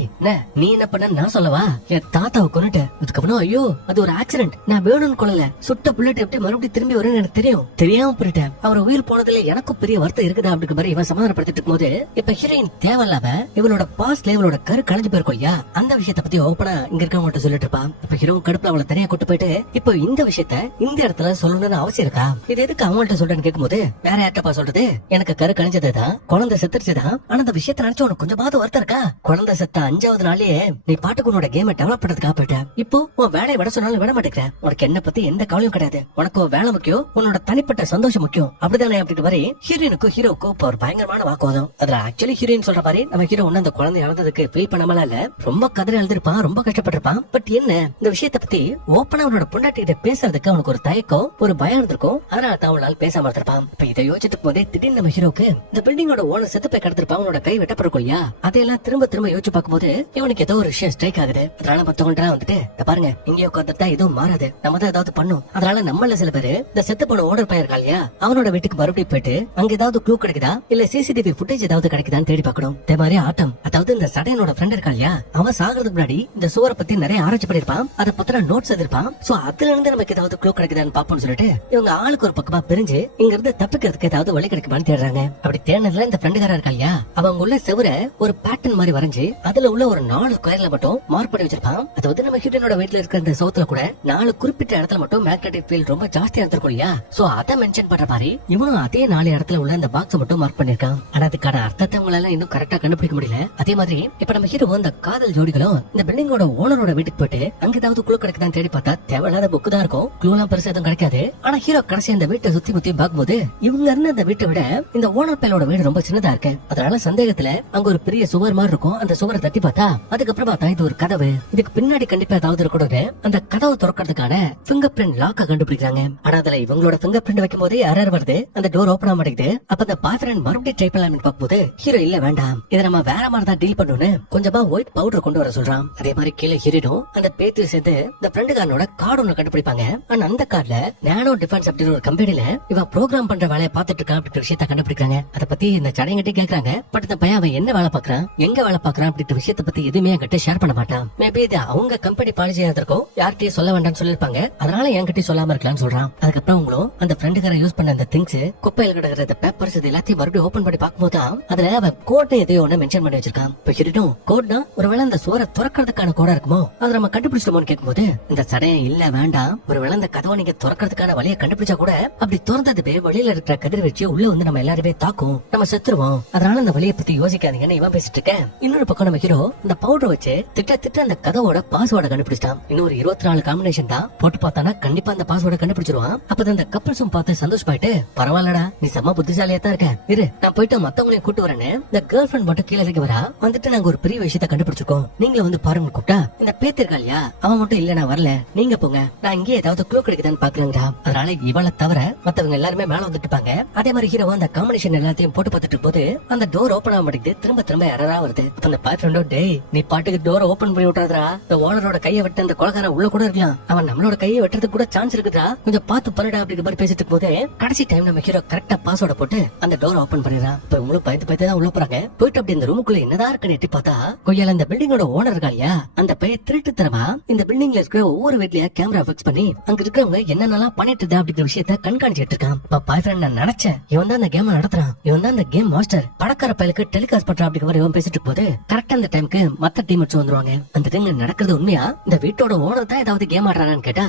நீ என்ன பண்ண நான் சொல்லவா, என் தாத்தாவை கொன்னுட்டேன், அதுக்கப்புறம் ஐயோ அது ஒரு ஆக்சிடென்ட், நான் வேணும்னு கொல்லல, சுட்ட புல்லட் எப்படி மறுபடியும் திரும்பி வரும்னு எனக்கு தெரியாம போயிட்டேன், அவர் உயிர் போனதுல எனக்கும் பெரிய வருத்தம் இருக்குதா அப்படிங்கிற மாதிரி இவன் சமாதானப்படுத்திட்டு இருக்கும் போது இப்ப ஹீரோயின் தேவையில்லாம இவளோட பாஸ்ட்ல இவளோட கரு கலைஞ்சு போயிருக்கும் இல்லையா, அந்த விஷயத்த பத்தி ஓப்பனா இங்க இருக்கவங்க சொல்லிட்டு இருப்பான். இப்ப ஹீரோ கடுப்புல அவளை தனியா கூட்டு போயிட்டு இப்போ இந்த விஷயத்த இந்த இடத்துல சொல்லணும்னு அவசியம் இருக்கா, இது எதுக்கு அவங்கள்ட்ட சொல்றேன்னு கேட்கும்போது வேற யார்ட்டப்பா சொல்றது, எனக்கு கரு கலைஞ்சதுதான், குழந்தை செத்துருச்சுதான், ஆனா அந்த விஷயத்த நினைச்சு உனக்கு கொஞ்சமாவது வருத்தம் இருக்கா, குழந்தை செத்த 5வது நாளே நீ பாட்டுக்கு உன்னோட கேமை டெவலப் பண்றதுக்காக போயிட்ட, இப்போ உன் வேலையை விட சொன்னாலும் விட மாட்டேங்கிற, உனக்கு என்ன பத்தி எந்த கவலையும் கிடையாது, உனக்கு வேலை முக்கியம், உன்னோட தனிப்பட்ட சந்தோஷம் முக்கியம், அப்படிதானே அப்படின்ற மாதிரி ஹீரோயினுக்கும் ஹீரோக்கும் ஒரு பயங்கரமான வாக்குவாதம். அதுல ஆக்சுவலி ஹீரோயின் சொல்ற மாதிரி நம்ம ஹீரோ ஒண்ணு அந்த குழந்தை இழந்ததுக்கு ஃபீல் பண்ணாமல இல்ல, ரொம்ப கதறி எழுதிருப்பான், ரொம்ப கஷ்டப்பட்டிருப்பான். பட் என்ன இந்த விஷயத்த பத்தி ஓப்பனா அவனோட பொண்டாட்டி கிட்ட பேசுறதுக்கு அவனுக்கு ஒரு தயக்கம், ஒரு பயம் இருந்திருக்கும். அதனால தான் அவளால் பேசாம இருந்திருப்பான். இப்ப இதை யோசிச்சுட்டு போதே திடீர்னு நம்ம ஹீரோக்கு இந்த பில்டிங்கோட ஓனர் செத்து போய் கடத்திருப்பான், அவனோட கை வெட்டப்படும் இல்லையா, அதையெல்லாம் திரும்ப யோசிச்சு பார்க்கும்போது இவனுக்கு ஏதோ ஒரு விஷயம் ஸ்ட்ரைக் ஆகுது. அதனால மத்தவங்க வந்துட்டு பாருங்க இங்கே உட்காந்துட்டா எதுவும் மாறாது, நம்ம தான் ஏதாவது பண்ணும். அதனால நம்மள சில பேரு இந்த செத்து போன ஓனர் பையன் இருக்கா இல்லையா, அவனோட வீட்டுக்கு மறுபடியும் போயிட்டு அங்க ஏதாவது க்ளூ கிடைக்குதா இல்ல சிசிடிவி ஃபுட்டேஜ் ஏதாவது கிடைக்குதான்னு தேடி பார்க்கணும். அதே மாதிரி ஆட்டம், அதாவது இந்த சடையனோட ஃப்ரெண்ட் இருக்கா இல்லையா, அவன் சாகிறதுக்கு முன்னாடி இந்த சுவரை பத்தி நிறைய ஆராய்ச்சி பண்ணிருப்பான், அதை பத்தின நோட்ஸ் எழுதிருப்பான். சோ அதுல இருந்து நமக்கு ஏதாவது க்ளூ கிடைக்குதான்னு பாப்போம்னு சொல்லிட்டு இவங்க ஆளுக்கு ஒரு பக்கமா பிரிஞ்சு இங்க இருந்து தப்பிக்கிறதுக்கு ஏதாவது வழி கிடைக்குமான்னு தேடுறாங்க. அப்படி தேடினதுல இந்த ஃப்ரெண்டுக்காரா இருக்கா இல்லையா, அவங்க உள்ள செவர ஒரு பேட்டர்ன் மாதிரி வரைஞ்சு அதுல உள்ள ஒரு 4 ஸ்கொயர்ல மட்டும் மார்க் பண்ணி வச்சிருப்பான். அதாவது நம்ம ஹீரோனோட வீட்டுல இருக்கிற இந்த சோத்துல கூட 4 குறிப்பிட்ட இடத்துல மட்டும் மேக்னெட்டிக் ஃபீல்ட் ரொம்ப ஜாஸ்தியா இருந்திருக்கும் இல்லையா, சோ அதை மென்ஷன் பண்ற மாதிரி இவனும் அதே 4 இடத்துல உள்ள இந்த பாக்ஸ் மட்டும் மார்க் பண்ணிருக்கான். ஆனா அதுக்கான அர்த்தத்தை அவங்களால இன்னும் கரெக்டா கண்டுபிடிக்க முடியல. அதே மாதிரி இப்ப நம்ம ஹீரோ இந்த காதல் ஜோடிகளும் இந்த பில்டிங்கோட ஓனரோட வீட்டுக்கு போயிட்டு அங்க ஏதாவது குழு கிடைக்குதான்னு தேடி பார்த்தா தேவையில்லாத புக்கு தான் இருக்கும், குழுலாம் பெருசா எதுவும் கிடைக்காது. ஆனா ஹீரோ கடைசி அந்த வீட்டை சுத்தி முத்தி பார்க்கும்போது இவங்க இருந்த அந்த வீட்டை விட இந்த ஓனர் பையனோட வீடு ரொம்ப சின்னதா இருக்கு. அதனால சந்தேகத்துல அங்க ஒரு பெரிய சுவர் மாதிரி இருக்கும், அந்த சுவரை தட்டி பார்த்தா அதுக்கப்புறம் பார்த்தா இது ஒரு கதவு, இதுக்கு பின்னாடி கண்டிப்பா ஏதாவது இருக்கணும். அந்த கதவை திறக்கிறதுக்கான பிங்கர் பிரிண்ட் லாக்க கண்டுபிடிக்கிறாங்க. ஆனா அதுல இவங்களோட பிங்கர் பிரிண்ட் வைக்கும் போதே யாராரு வருது, அந்த டோர் ஓபன் ஆக மாட்டேங்குது. அப்ப அந்த பாய் ஃப்ரெண்ட் மறுபடியும் ட்ரை பண்ணலாம்னு பார்க்கும்போது ஹீரோ இல்ல வேண்டாம், இதை நம்ம வேற மாதிரி தான் டீல் பண்ணணும்னு கொஞ்சமா ஒயிட் பவுடர் கொண்டு வர சொல்றான். அதே மாதிரி கீழே ஹீரோடும் அந்த பேத்து சேர்ந்து இந்த ஃப்ரெண்டுக்காரனோட கார்டு ஒண்ணு கண்டுபிடிப்பாங்க. ஆனா அந்த கார்டுல நானோ டிஃபென்ஸ் அப்படின்னு ஒரு கம்பெனில இவன் ப்ரோக்ராம் பண்ற வேலையை பார்த்துட்டு இருக்கான் அப்படின்ற விஷயத்த கண்டுபிடிக்காங்க. அதை பத்தி இந்த சடையங்கிட்ட கேக்குறாங்க. பட் இந்த பையன் அவன் என்ன வேலை பாக்குறான், எங்க வேலை பாக்குறான் அப்படின்ற விஷயத்த பத்தி எதுவுமே என்கிட்ட ஷேர் பண்ண மாட்டான். மேபி இது அவங்க கம்பெனி பாலிசியா இருந்திருக்கும், யார்கிட்டயும் சொல்ல வேண்டாம்னு சொல்லிருப்பாங்க, அதனால என்கிட்ட சொல்லாம இருக்கலாம்னு சொல்றான். அதுக்கப்புறம் அவங்களும் அந்த ஃப்ரெண்டுக்கார யூஸ் பண்ண அந்த திங்ஸ் குப்பையில கிடக்குற பேப்பர்ஸ் இது எல்லாத்தையும் மறுபடியும் ஓபன் பண்ணி பார்க்கும்போது அதுல அவன் கோட் எதையோ ஒண்ணு மென்ஷன் பண்ணி வச்சிருக்கான். இப்ப ஹீரோடும் கோட்னா ஒருவேளை அந்த சோரை துறக்கிறதுக்கான கோடா இருக்குமோ, அதை நம்ம கண்டுபிடிச்சிட்டோம்னு கேட்கும்போது இந்த சடையன் இல்ல வேண்டாம், ஒருவேளை அந்த கதவை நீங்க துறக்கிறதுக்கான வழியை கண்டுபிடிச்சா கூட அப்படி திறந்ததுவே வழியில இருக்கிற கதிர் வச்சு உள்ள வந்து நம்ம எல்லாருமே தாக்கும், நம்ம செத்துருவோம், அதனால அந்த வழியை பத்தி யோசிக்காதீங்கன்னு இவன் பேசிட்டு இருக்கேன். இன்னொரு பக்கம் நம்ம ஹீரோ இந்த பவுடர் வச்சு திட்ட அந்த கதவோட பாஸ்வேர்டை கண்டுபிடிச்சிட்டான். இன்னொரு 24 காம்பினேஷன் தான் போட்டு பார்த்தானா கண்டிப்பா அந்த பாஸ்வேர்டை கண்டுபிடிச்சிருவான். அப்பதான் அந்த கப்பல்ஸும் பார்த்து சந்தோஷமாயிட்டு பரவாயில்லடா நீ செம்ம புத்திசாலியா தான் இருக்க, இரு நான் போயிட்டு மத்தவங்களையும் கூட்டு வரேன்னு இந்த கேர்ள் ஃபிரெண்ட் மட்டும் கீழே இறங்கி வரா. வந்துட்டு நாங்க ஒரு பெரிய விஷயத்த கண்டுபிடிச்சிருக்கோம், நீங்களும் வந்து பாருங்க கூப்பிட்டா இந்த பேத்திருக்கா இல்லையா, அவன் மட்டும் இல்ல நான் வரல, நீங்க போங்க, நான் இங்கே ஏதாவது க்ளூ கிடைக்குதான்னு பாக்கலங்கடா. அதனால இவளை தவிர மத்தவங்க எல்லாருமே மேல வந்துட்டு இருப்பாங்க. அதே மாதிரி ஹீரோ அந்த காம்பினேஷன் எல்லாத்தையும் போட்டு பார்த்துட்டு போது அந்த டோர் ஓபன் ஆக மாட்டேங்குது, திரும்ப திரும்ப எரரா வருது. அந்த பாய் ஃப்ரெண்டோ டேய் நீ பாட்டுக்கு டோரை ஓபன் பண்ணி விட்டுறாதா, இந்த ஓனரோட கையை வெட்ட அந்த கொலகாரன் உள்ள கூட இருக்கலாம், அவன் நம்மளோட கையை வெட்டுறதுக்கு கூட சான்ஸ் இருக்குதா, கொஞ்சம் பார்த்து பண்ணடா அப்படிங்கிற மாதிரி பேசிட்டு போது கடைசி டைம் நம்ம ஹீரோ கரெக்டா பாஸ்வேர்ட போட்டு அந்த டோர் ஓபன் பண்ணிடுறான். இப்ப உங்களுக்கு பயந்து தான் உள்ள போறாங்க. போயிட்டு அப்படி இந்த ரூமுக்குள்ள என்னதான் இருக்குன்னு எட்டி பார்த்தா கொய்யால இந்த பில்டிங்கோட ஓனர் இருக்கா இல்லையா, அந்த பையன் திருட்டு தரமா இந்த பில்டிங்ல இருக்கிற ஒவ்வொரு வீட்லயா கேமரா பிக்ஸ் பண்ணி அங்க இருக்கிறவங்க என்னென்னலாம் பண்ணிட்டு இருந்தா அப்படிங்கிற விஷயத்த கண்காணிச்சிட்டு இருக்கான். பாய் ஃப்ரெண்ட் நான் நினைச்சேன் இவன் தான் அந்த கேம் நடத்துறான், இவன் தான் அந்த கேம் மாஸ்டர், பணக்கார பயலுக்கு டெலிகாஸ்ட் பண்றான் அப்படிங்கிற மாதிரி இவன் பேசிட்டு போது கரெக்டா அந்த டைமுக்கு மத்த டீமேட்ஸ் வந்துருவாங்க. அந்த டைம்ல நடக்கிறது உண்மையா, இந்த வீட்டோட ஓனர் தான் ஏதாவது கேம் ஆடுறான்னு கேட்டா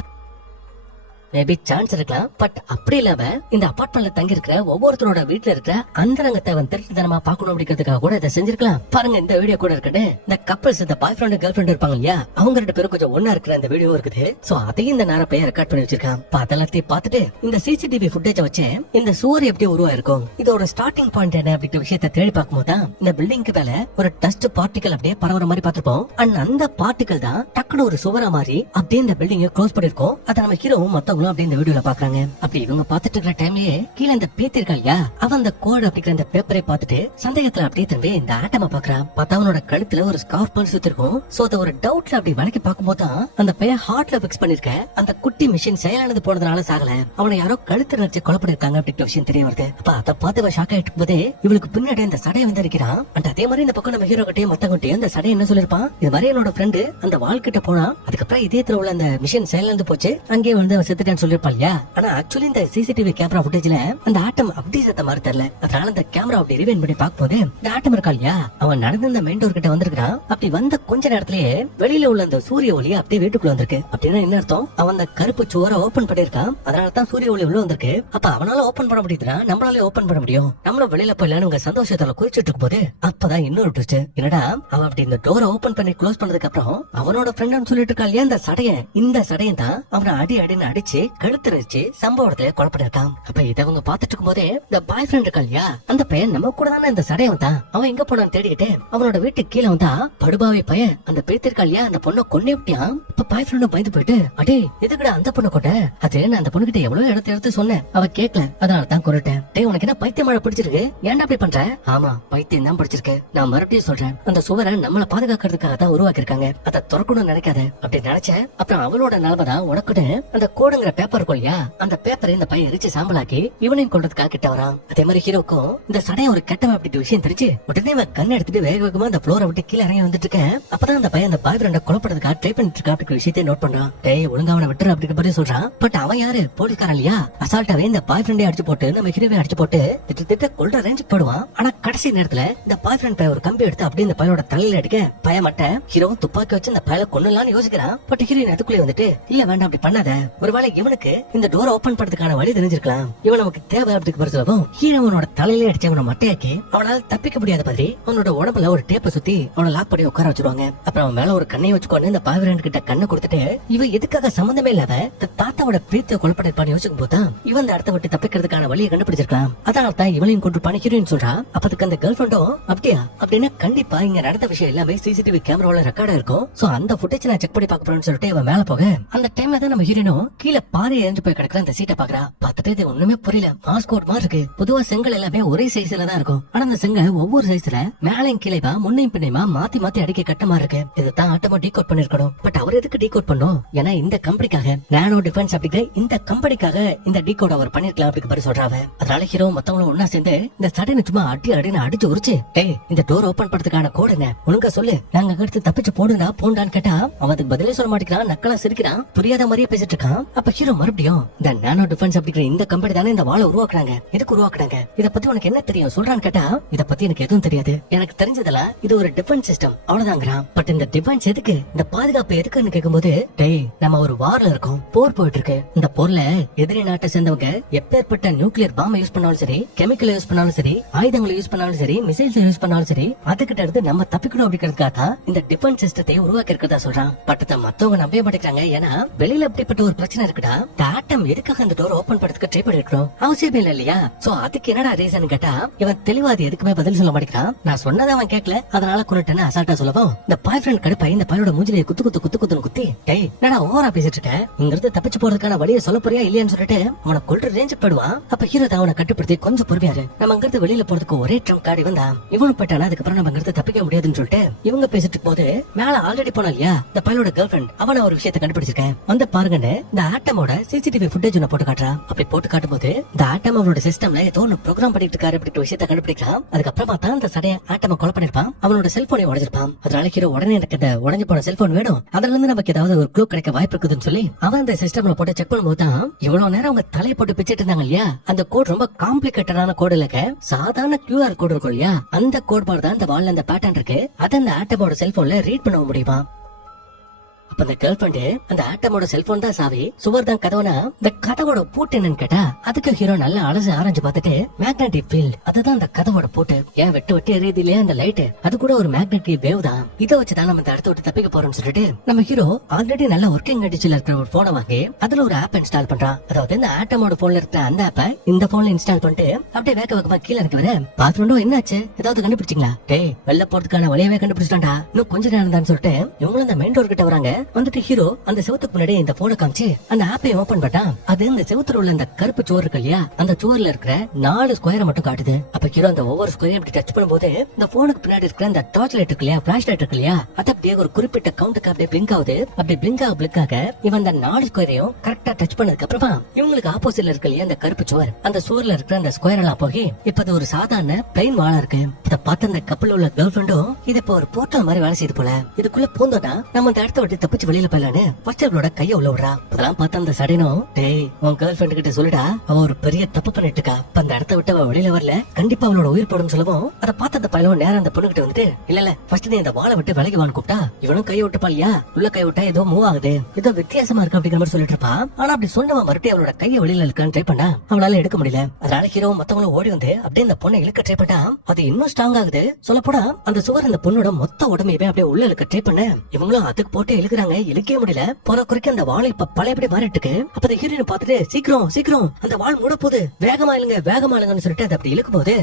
மேபி சான்ஸ் இருக்கலாம். பட் அப்படி இல்லாம இந்த அபார்ட்மெண்ட்ல தங்கி இருக்கிற ஒவ்வொருத்தரோட வீட்டுல இருக்கிற அந்தரங்கத்தை அவன் திருட்டுத்தனமா பாக்கணும் அப்படிங்கிறதுக்காக கூட இதை செஞ்சிருக்கலாம். பாருங்க இந்த வீடியோ கூட இருக்கட்டு இந்த கப்பல்ஸ் இந்த பாய் ஃப்ரெண்ட் கேர்ள் ஃப்ரெண்ட் இருப்பாங்க இல்லையா, அவங்க 2 பேரும் கொஞ்சம் ஒன்னா இருக்கிற அந்த வீடியோ இருக்குது. சோ அதையும் இந்த நேரம் பையன் ரெக்கார்ட் பண்ணி வச்சிருக்கான். அதெல்லாத்தையும் பார்த்துட்டு இந்த சிசிடிவி ஃபுட்டேஜ் வச்சு இந்த சுவர் எப்படி உருவாயிருக்கும், இதோட ஸ்டார்டிங் பாயிண்ட் என்ன அப்படிங்கிற விஷயத்தை தேடி பார்க்கும் போது இந்த பில்டிங்க்கு மேல ஒரு டஸ்ட் பார்ட்டிகல் அப்படியே பரவற மாதிரி பார்த்திருப்போம். அண்ட் அந்த பார்ட்டிகல் தான் டக்குனு ஒரு சுவரா மாதிரி அப்படியே இந்த பில்டிங்கை க்ளோஸ் பண்ணிருக்கோம். அதை நம்ம ஹீரோவும் மத்தவங்க அப்படி இந்த வீடியோல பாக்குறாங்க. அப்படி இவங்க பாத்துட்டு இருக்கிற டைம்லயே கீழே இந்த பேத்திருக்கா இல்லையா, அவன் அந்த கோட் அப்படிங்கிற அந்த பேப்பரை பார்த்துட்டு சந்தேகத்துல அப்படியே திரும்பி இந்த ஆட்டமா பாக்குறான். பார்த்தா அவனோட கழுத்துல ஒரு ஸ்கார்ஃப் பண்ணி சுத்திருக்கும். சோ அத ஒரு டவுட்ல அப்படி வளைக்கி பார்க்கும்போது அந்த பையன் ஹார்ட்ல பிக்ஸ் பண்ணிருக்க அந்த குட்டி மிஷின் செயலானது போனதுனால சாகல, அவனை யாரோ கழுத்து நினைச்சு கொலை பண்ணிருக்காங்க அப்படிங்கிற விஷயம் தெரிய வருது. அப்ப அதை பார்த்து ஷாக் ஆயிட்டு போதே இவளுக்கு பின்னாடி அந்த சடையை வந்து இருக்கிறான். அண்ட் அதே மாதிரி இந்த பக்கம் நம்ம ஹீரோ கிட்டே மத்தவங்கிட்டே அந்த சடை என்ன சொல்லிருப்பான், இது மாதிரி என்னோட ஃப்ரெண்டு அந்த வால் கிட்ட போனா அதுக்கப்புறம் இதயத்துல உள்ள அந்த மிஷின் செயலானது போச்சு, அங்கே வந்து அவன் செத்துட்டான்னு சொல்லிருப்பான். ஆனா ஆக்சுவலி இந்த சிசிடிவி கேமரா ஃபுட்டேஜ்ல அந்த ஆட்டம் அப்படி செத்த மாதிரி தெரியல. அதனால அந்த கேமரா அப்படி ரிவைண்ட் பண்ணி பார்க்கும்போது இந்த ஆட்டம் இருக்கா இல்லையா, அவன் நடந்து இந்த மெயின் டோர் கிட்ட வந்திருக்கான். அப்படி வந்த கொஞ்ச நேரத்திலேயே வெளியில உள்ள அந்த சூரிய ஒளி அப்படியே வீட்டுக்குள்ள வந்திருக்கு. அப்படின்னா என்ன அர்த்தம், அவன் அந்த கருப்பு சுவரை ஓபன் பண்ணிருக்கான், அதனால தான் சூரிய ஒளி உள்ள வந்திருக்கு. அப்ப அவனால ஓபன் பண்ண முடியுதுன்னா நம்மளால ஓபன் பண்ண முடியும், நம்மளும் வெளியில போயிடலான்னு உங்க சந்தோஷத்தால குறிச்சிட்டு இருக்கும் போது அப்பதான் இன்னொரு ட்விஸ்ட். என்னடா அவன் அப்படி இந்த டோரை ஓபன் பண்ணி க்ளோஸ் பண்ணதுக்கு அப்புறம் அவனோட ஃப்ரெண்ட் சொல்லிட்டு இருக்கா இல்லையா இந்த சடையன், இந்த சடையன் தான் அவனை அடின்னு அடிச்சு கழுத்து சம்பவத்துல கொலைப்பட்டிருக்கான். அப்ப இதவங்க பாத்துட்டு இருக்கும் போதே இந்த பாய் ஃப்ரெண்ட் இருக்கா இல்லையா, அந்த பையன் நம்ம கூட தானே இந்த சடையை வந்தான், அவன் எங்க போனான்னு தேடிட்டு அவனோட வீட்டுக்கு கீழே வந்தா படுபாவி பையன் அந்த பேத்திருக்கா இல்லையா அந்த பொண்ணை கொன்னே விட்டியான். இப்ப பாய் ஃப்ரெண்டும் பயந்து போயிட்டு அடே எதுக்குடா அந்த பொண்ணை கொட்ட, அது நான் அந்த பொண்ணு கிட்ட எவ்வளவு எடுத்து சொன்னேன், அவ கேட்கல, அதனால தான் கொண்டுட்டேன். டே உனக்கு என்ன பைத்தியம் மழை பிடிச்சிருக்கு, ஏன்டா அப்படி பண்ற? ஆமா பைத்தியம் தான் பிடிச்சிருக்கு, நான் மறுபடியும் சொல்றேன், அந்த சுவரை நம்மளை பாதுகாக்கிறதுக்காக தான் உருவாக்கி இருக்காங்க, அதை திறக்கணும்னு நினைக்காத அப்படி நினைச்ச. அப்புறம் அவளோட நிலைமை தான் உனக்குன்னு அந்த கோடுங்கிற பேப்பர் இருக்கும் இல்லையா, அந்த பேப்பரை இந்த பையன் எரிச்சு சாம்பலாக்கி இவனையும் கொள்றதுக்காக கிட்ட வரான். அதே மாதிரி ஹீரோக்கும் இந்த சடைய ஒரு கெட்டவன் அப்படி விஷயம் தெரிஞ்சு உடனே கண்ணை எடுத்துட்டு வேக வேகமா அந்த ஃப்ளோரை விட்டு கீழே இறங்கி வந்துட்டு இருக்கேன். அப்பதான் அந்த பையன் அந்த பாய் ஃப்ரெண்ட கொலைப்படுறதுக்காக ட்ரை பண்ணிட்டு இருக்கா அப்படிங்கிற விஷயத்தை நோட் பண்றான். டேய் ஒழுங்கா அவனை விட்டுற அப்படிங்கிற மாதிரி சொல்றான். பட் அவன் யாரு, போலீஸ்காரன் இல்லையா, அசால்ட்டாவே இந்த பாய் ஃப்ரெண்டே அடிச்சு போட்டு நம்ம ஹீரோவை அடிச்சு போட்டு திட்ட கொல்ற ரேஞ்சுக்கு போடுவான். ஆனா கடைசி நேரத்துல இந்த பாய் ஃப்ரெண்ட் பையன் ஒரு கம்பி எடுத்து அப்படியே இந்த பையனோட தலையில அடிக்க பய மாட்டேன் ஹீரோவும் துப்பாக்கி வச்சு இந்த பையனை கொன்னலாம்னு யோசிக்கிறான். பட் ஹீரோயின் அதுக்குள்ளே வந்துட்டு இல்ல வேண்டாம் அப்படி பண்ணாத, ஒருவேளை இவனுக்கு இந்த டோர் ஓபன் பண்றதுக்கான வழி தெரிஞ்சிருக்கலாம், இவன் நமக்கு தேவை அப்படிக்கு பரிசுலவும் ஹீரோவனோட தலையில அடிச்சு அவனை மட்டையாக்கி அவனால தப்பிக்க முடியாத மாதிரி அவனோட உடம்புல ஒரு டேப்பை சுத்தி அவனை லாக் பண்ணி உட்கார வச்சிருவாங்க. அப்புறம் அவன் மேல ஒரு கண்ணையை வச்சுக்கொண்டு இந்த பாய்வரன் கிட்ட கண்ணை கொடுத்துட்டு இவன் எதுக்காக சம்பந்தமே இல்லாத தாத்தாவோட பிரீத்திய கொலைப்பட்டிருப்பான்னு யோசிக்கும் போதுதான் இவன் அந்த இடத்த விட்டு தப்பிக்கிறதுக்கான வழியை கண்டுபிடிச்சிருக்கலாம். அதனால தான் இவளையும் கொண்டு ஹீரோயின் சொல்றா. அப்பதுக்கு அந்த கேர்ள் ஃப்ரெண்டும் அப்படியா அப்படின்னா கண்டிப்பா இங்க நடந்த விஷயம் எல்லாமே சிசிடிவி கேமரால ரெக்கார்டா இருக்கும், சோ அந்த ஃபுட்டேஜ் நான் செக் பண்ணி பார்க்க போறேன்னு சொல்லிட்டு அவன் மேல போக அந்த டைம்ல தான் நம்ம ஹீரோனும் கீழே பாறை எரிஞ்சு போய் கிடக்குற அந்த சீட்டை பாக்குறா. பார்த்துட்டு இது ஒண்ணுமே புரியல, மாஸ்கோட் மாதிரி இருக்கு. பொதுவா செங்கல் எல்லாமே ஒரே சைஸ்ல தான் இருக்கும், ஆனா அந்த செங்கல் ஒவ்வொரு சைஸ்ல மேலையும் கீழேவா முன்னையும் பின்னையுமா மாத்தி மாத்தி அடிக்க கட்ட மாதிரி இருக்கு. இதுதான் ஆட்டமா டீகோட் பண்ணிருக்கணும். பட் அவர் எதுக்கு டீகோட் பண்ணும், ஏன்னா இந்த கம்பெனிக்காக நானோ டிஃபென்ஸ் அப்படிங்கிற இந்த கம்பெனிக்காக இந்த டீகோட் அவர் பண்ணிருக்கலாம் அப்படிங்கிற மாதிரி சொல்றாங்க. அதனால ஹீரோ மத்தவங்களும் ஒன்னா சேர்ந்து இந்த சடனை சும்மா அடின்னு அடிச்சு உரிச்சு டேய் இந்த டோர் ஓபன் பண்றதுக்கான கோடு என்ன ஒழுங்கா சொல்லு, நாங்க எடுத்து தப்பிச்சு போடுனா போண்டான்னு கேட்டா அவன் அதுக்கு பதிலே சொல்ல மாட்டேங்கிறான், நக்கலா சிரிக்கிறான், புரியாத மாதிரியே பேசிட்டு இருக்கான். அப்ப ஹீரோ மறுபடியும் இந்த நானோ டிஃபென்ஸ் அப்படிங்கிற இந்த கம்பெனி தானே இந்த வாளை உருவாக்குறாங்க, எதுக்கு உருவாக்குறாங்க, இத பத்தி உனக்கு என்ன தெரியும் சொல்றான்னு கேட்டா இத பத்தி எனக்கு எதுவும் தெரியாது, எனக்கு தெரிஞ்சதெல்லாம் இது ஒரு டிஃபென்ஸ் சிஸ்டம் அவ்வளவுதாங்கிறான். பட் இந்த டிஃபென்ஸ் எதுக்கு, இந்த பாதுகாப்பு எதுக்குன்னு கேட்கும்போது டேய் நம்ம ஒரு வார்ல இருக்கோம், போர் போயிட்டு இருக்கு, இந்த போர்ல எதிரி நாட்டை சேர்ந்தவங்க எப்பேற்பட்ட நியூக்ளியர் பாம்பை யூஸ் பண்ணாலும் சரி, கெமிக்கல் யூஸ் பண்ணாலும் சரி, ஆயுதங்களை யூஸ் பண்ணாலும் சரி, மிசைல்ஸ் யூஸ் பண்ணாலும் சரி, அதுகிட்ட இருந்து நம்ம தப்பிக்கணும் அப்படிங்கிறதுக்காக தான் இந்த டிஃபென்ஸ் சிஸ்டத்தை உருவாக்கி இருக்கிறதா சொல்றான். பட் மத்தவங்க நம்பவே மாட்டேங்கிறாங்க, ஏன்னா வெளியில அப்படிப்பட்ட ஒரு பிரச்சனை இருக்கு, கேக்குறாங்கடா, இந்த ஆட்டம் எதுக்காக அந்த டோர் ஓபன் பண்றதுக்கு ட்ரை பண்ணிருக்கோம், அவசியமே இல்ல இல்லையா? சோ அதுக்கு என்னடா ரீசன் கேட்டா, இவன் தெளிவா அது எதுக்குமே பதில் சொல்ல மாட்டேங்கிறான். நான் சொன்னதை அவன் கேட்கல, அதனால கொண்டுட்டேன்னு அசால்ட்டா சொல்லவும், இந்த பாய் ஃப்ரெண்ட் கடுப்பை இந்த பையனோட மூஞ்சிலே குத்துன்னு குத்தி, டேய் என்னடா ஓவரா பேசிட்டு இருக்க, இங்க இருந்து தப்பிச்சு போறதுக்கான வழியை சொல்ல போறியா இல்லையான்னு சொல்லிட்டு அவனை கொல்ற ரேஞ்சுக்கு போடுவான். அப்ப ஹீரோ அவனை கட்டுப்படுத்தி கொஞ்சம் பொறுமையாரு, நம்ம அங்க இருந்து வெளியில போறதுக்கு ஒரே ட்ரம்ப் கார்டு வந்தான், இவனு போயிட்டானா அதுக்கப்புறம் நம்ம அங்க இருந்து தப்பிக்க முடியாதுன்னு சொல்லிட்டு இவங்க பேசிட்டு போது மேல ஆல்ரெடி போனா இல்லையா இந்த பையனோட கேர்ள் ஃப்ரெண்ட், அவன ஒரு விஷயத்தை கண்டுபிடிச்சிருக்கேன் வந்து பாருங்கன்னு இந்த ஆட்டமோட சிசிடிவி ஃபுட்டேஜ் ஒன்னு போட்டு காட்டுறான். அப்படி போட்டு காட்டும் போது இந்த ஆட்டம் அவரோட சிஸ்டம்ல ஏதோ ஒன்னு ப்ரோக்ராம் பண்ணிட்டு இருக்காரு அப்படின்ற விஷயத்தை கண்டுபிடிக்கிறான். அதுக்கப்புறமா தான் இந்த சடைய ஆட்டம கொலை பண்ணிருப்பான், அவனோட செல்போனை உடைச்சிருப்பான். அதனால ஹீரோ உடனே எனக்கு இந்த உடஞ்சு போன செல்போன் வேணும், அதுல இருந்து நமக்கு ஏதாவது ஒரு க்ளூ கிடைக்க வாய்ப்பு இருக்குதுன்னு சொல்லி அவன் இந்த சிஸ்டம்ல போட்டு செக் பண்ணும்போது தான் இவ்வளவு நேரம் அவங்க தலையை போட்டு பிச்சிட்டு இருந்தாங்க இல்லையா, அந்த கோட் ரொம்ப காம்ப்ளிகேட்டடான கோடு இல்ல, சாதாரண QR கோடு இருக்கும் இல்லையா, அந்த கோட் பார் தான் இந்த வால்ல அந்த பேட்டர்ன் இருக்கு, அதை அந்த ஆட்டமோட செல்போன்ல ரீட் பண்ண முடியுமா. அப்ப அந்த கேர்ள் ஃப்ரெண்ட் அந்த ஆட்டமோட செல்போன் தான் சாவி, சுவர் தான் கதவுனா இந்த கதவோட பூட்டு என்னன்னு கேட்டா, அதுக்கு ஹீரோ நல்லா அலசி ஆராய்ஞ்சு பார்த்துட்டு மேக்னெட்டிக் ஃபீல்ட் அதுதான் அந்த கதவோட பூட்டு. ஏன் வெட்டு எரியுது இல்லையா அந்த லைட், அது கூட ஒரு மேக்னெட்டிக் வேவ் தான், இதை வச்சுதான் நம்ம இந்த இடத்த விட்டு தப்பிக்க போறோம்னு சொல்லிட்டு நம்ம ஹீரோ ஆல்ரெடி நல்ல ஒர்க்கிங் கண்டிஷன்ல இருக்கிற ஒரு போனை வாங்கி அதுல ஒரு ஆப் இன்ஸ்டால் பண்றான். அதாவது இந்த ஆட்டமோட போன்ல இருக்கிற அந்த ஆப்பை இந்த போன்ல இன்ஸ்டால் பண்ணிட்டு அப்படியே வேகமா கீழே இறக்கி வர பாத்ரூம் என்னாச்சு ஏதாவது கண்டுபிடிச்சிங்களா, டேய் வெளில போறதுக்கான வழியவே கண்டுபிடிச்சிட்டான்டா, இன்னும் கொஞ்ச நேரம் தான் சொல்லிட்டு இவங்களும் அந்த மெயின் டோர் கிட்ட வராங்க. வந்துட்டு ஹீரோ அந்த செவத்துக்கு முன்னாடி இந்த போனை காமிச்சு அந்த ஆப்பை ஓபன் பண்ணா, அது இந்த செவத்துல உள்ள அந்த கருப்பு சோறு இருக்கு இல்லையா, அந்த சோறுல இருக்கிற 4 ஸ்கொயரை மட்டும் காட்டுது. அப்ப ஹீரோ அந்த ஒவ்வொரு ஸ்கொயரையும் இப்படி டச் பண்ணும்போது இந்த போனுக்கு பின்னாடி இருக்கிற அந்த டார்ச் லைட் இருக்கு இல்லையா, பிளாஷ் லைட் இருக்கு இல்லையா, அது அப்படியே ஒரு குறிப்பிட்ட கவுண்ட்டுக்கு அப்படியே பிளிங்க் ஆகுது. அப்படி பிளிங்க் ஆக இவன் அந்த 4 ஸ்கொயரையும் கரெக்டா டச் பண்ணதுக்கு அப்புறமா இவங்களுக்கு ஆப்போசிட்ல இருக்கு இல்லையா அந்த கருப்பு சோறு, அந்த சோறுல இருக்கிற அந்த ஸ்கொயர் எல்லாம் போகி இப்ப அது ஒரு சாதாரண பிளைன் வாழா இருக்கு. இத பார்த்த அந்த கப்பல் உள்ள கேர்ள் ஃப்ரெண்டும் இது இப்ப ஒரு போர்ட்டல் மாதிரி வேலை செய்து போல, இதுக்குள்ள பூந்தோட்டா நம்ம இந்த இடத்த விட்டு தப்பிச்சு வெளியில போயிடலான்னு ஃபர்ஸ்ட் அவளோட கைய உள்ள விடுறா. அதெல்லாம் பார்த்த அந்த சடைனும், டேய் உன் கேர்ள் ஃப்ரெண்ட் கிட்ட சொல்லிடா அவ ஒரு பெரிய தப்பு பண்ணிட்டு இருக்கா, இப்ப அந்த இடத்த விட்டு அவ வெளியில வரல கண்டிப்பா அவளோட உயிர் போடும் சொல்லவும், அதை பார்த்த அந்த பையனும் நேரம் அந்த பொண்ணு கிட்ட வந்துட்டு இல்ல ஃபர்ஸ்ட் நீ அந்த வாழை விட்டு விலகி வான்னு கூப்பிட்டா, இவனும் கையை விட்டு பாலியா உள்ள கை விட்டா ஏதோ மூவ் ஆகுது, ஏதோ வித்தியாசமா இருக்கு அப்படிங்கிற மாதிரி சொல்லிட்டு இருப்பா. ஆனா அப்படி சொன்னவன் மறுபடியும் அவளோட கையை வெளியில இருக்கான்னு ட்ரை பண்ணா, அவளால எடுக்க முடியல. அதனால ஹீரோ மத்தவங்களும் ஓடி வந்து அப்படியே அந்த பொண்ணை இழுக்க ட்ரை பண்ணா, அது இன்னும் ஸ்ட்ராங் ஆகுது. சொல்ல போனா அந்த சுவர் அந்த பொண்ணோட மொத்த உடம்பையுமே அப்படியே உள்ள இழுக்க ட்ரை பண்ண, இவங்களும் அதுக்கு போட்டு இழுக்கிறாங்க, இழுக்கவே முடியல. போற குறைக்க அந்த வாழை இப்ப பழையபடி மாறிட்டு இருக்கு. அப்ப அந்த ஹீரோயின் பார்த்துட்டு சீக்கிரம் அந்த வாள் மூட போகுது, வேகமா இழுங்கன்னு சொல்லிட்டு அதை அப்படி இழுக்கும் போது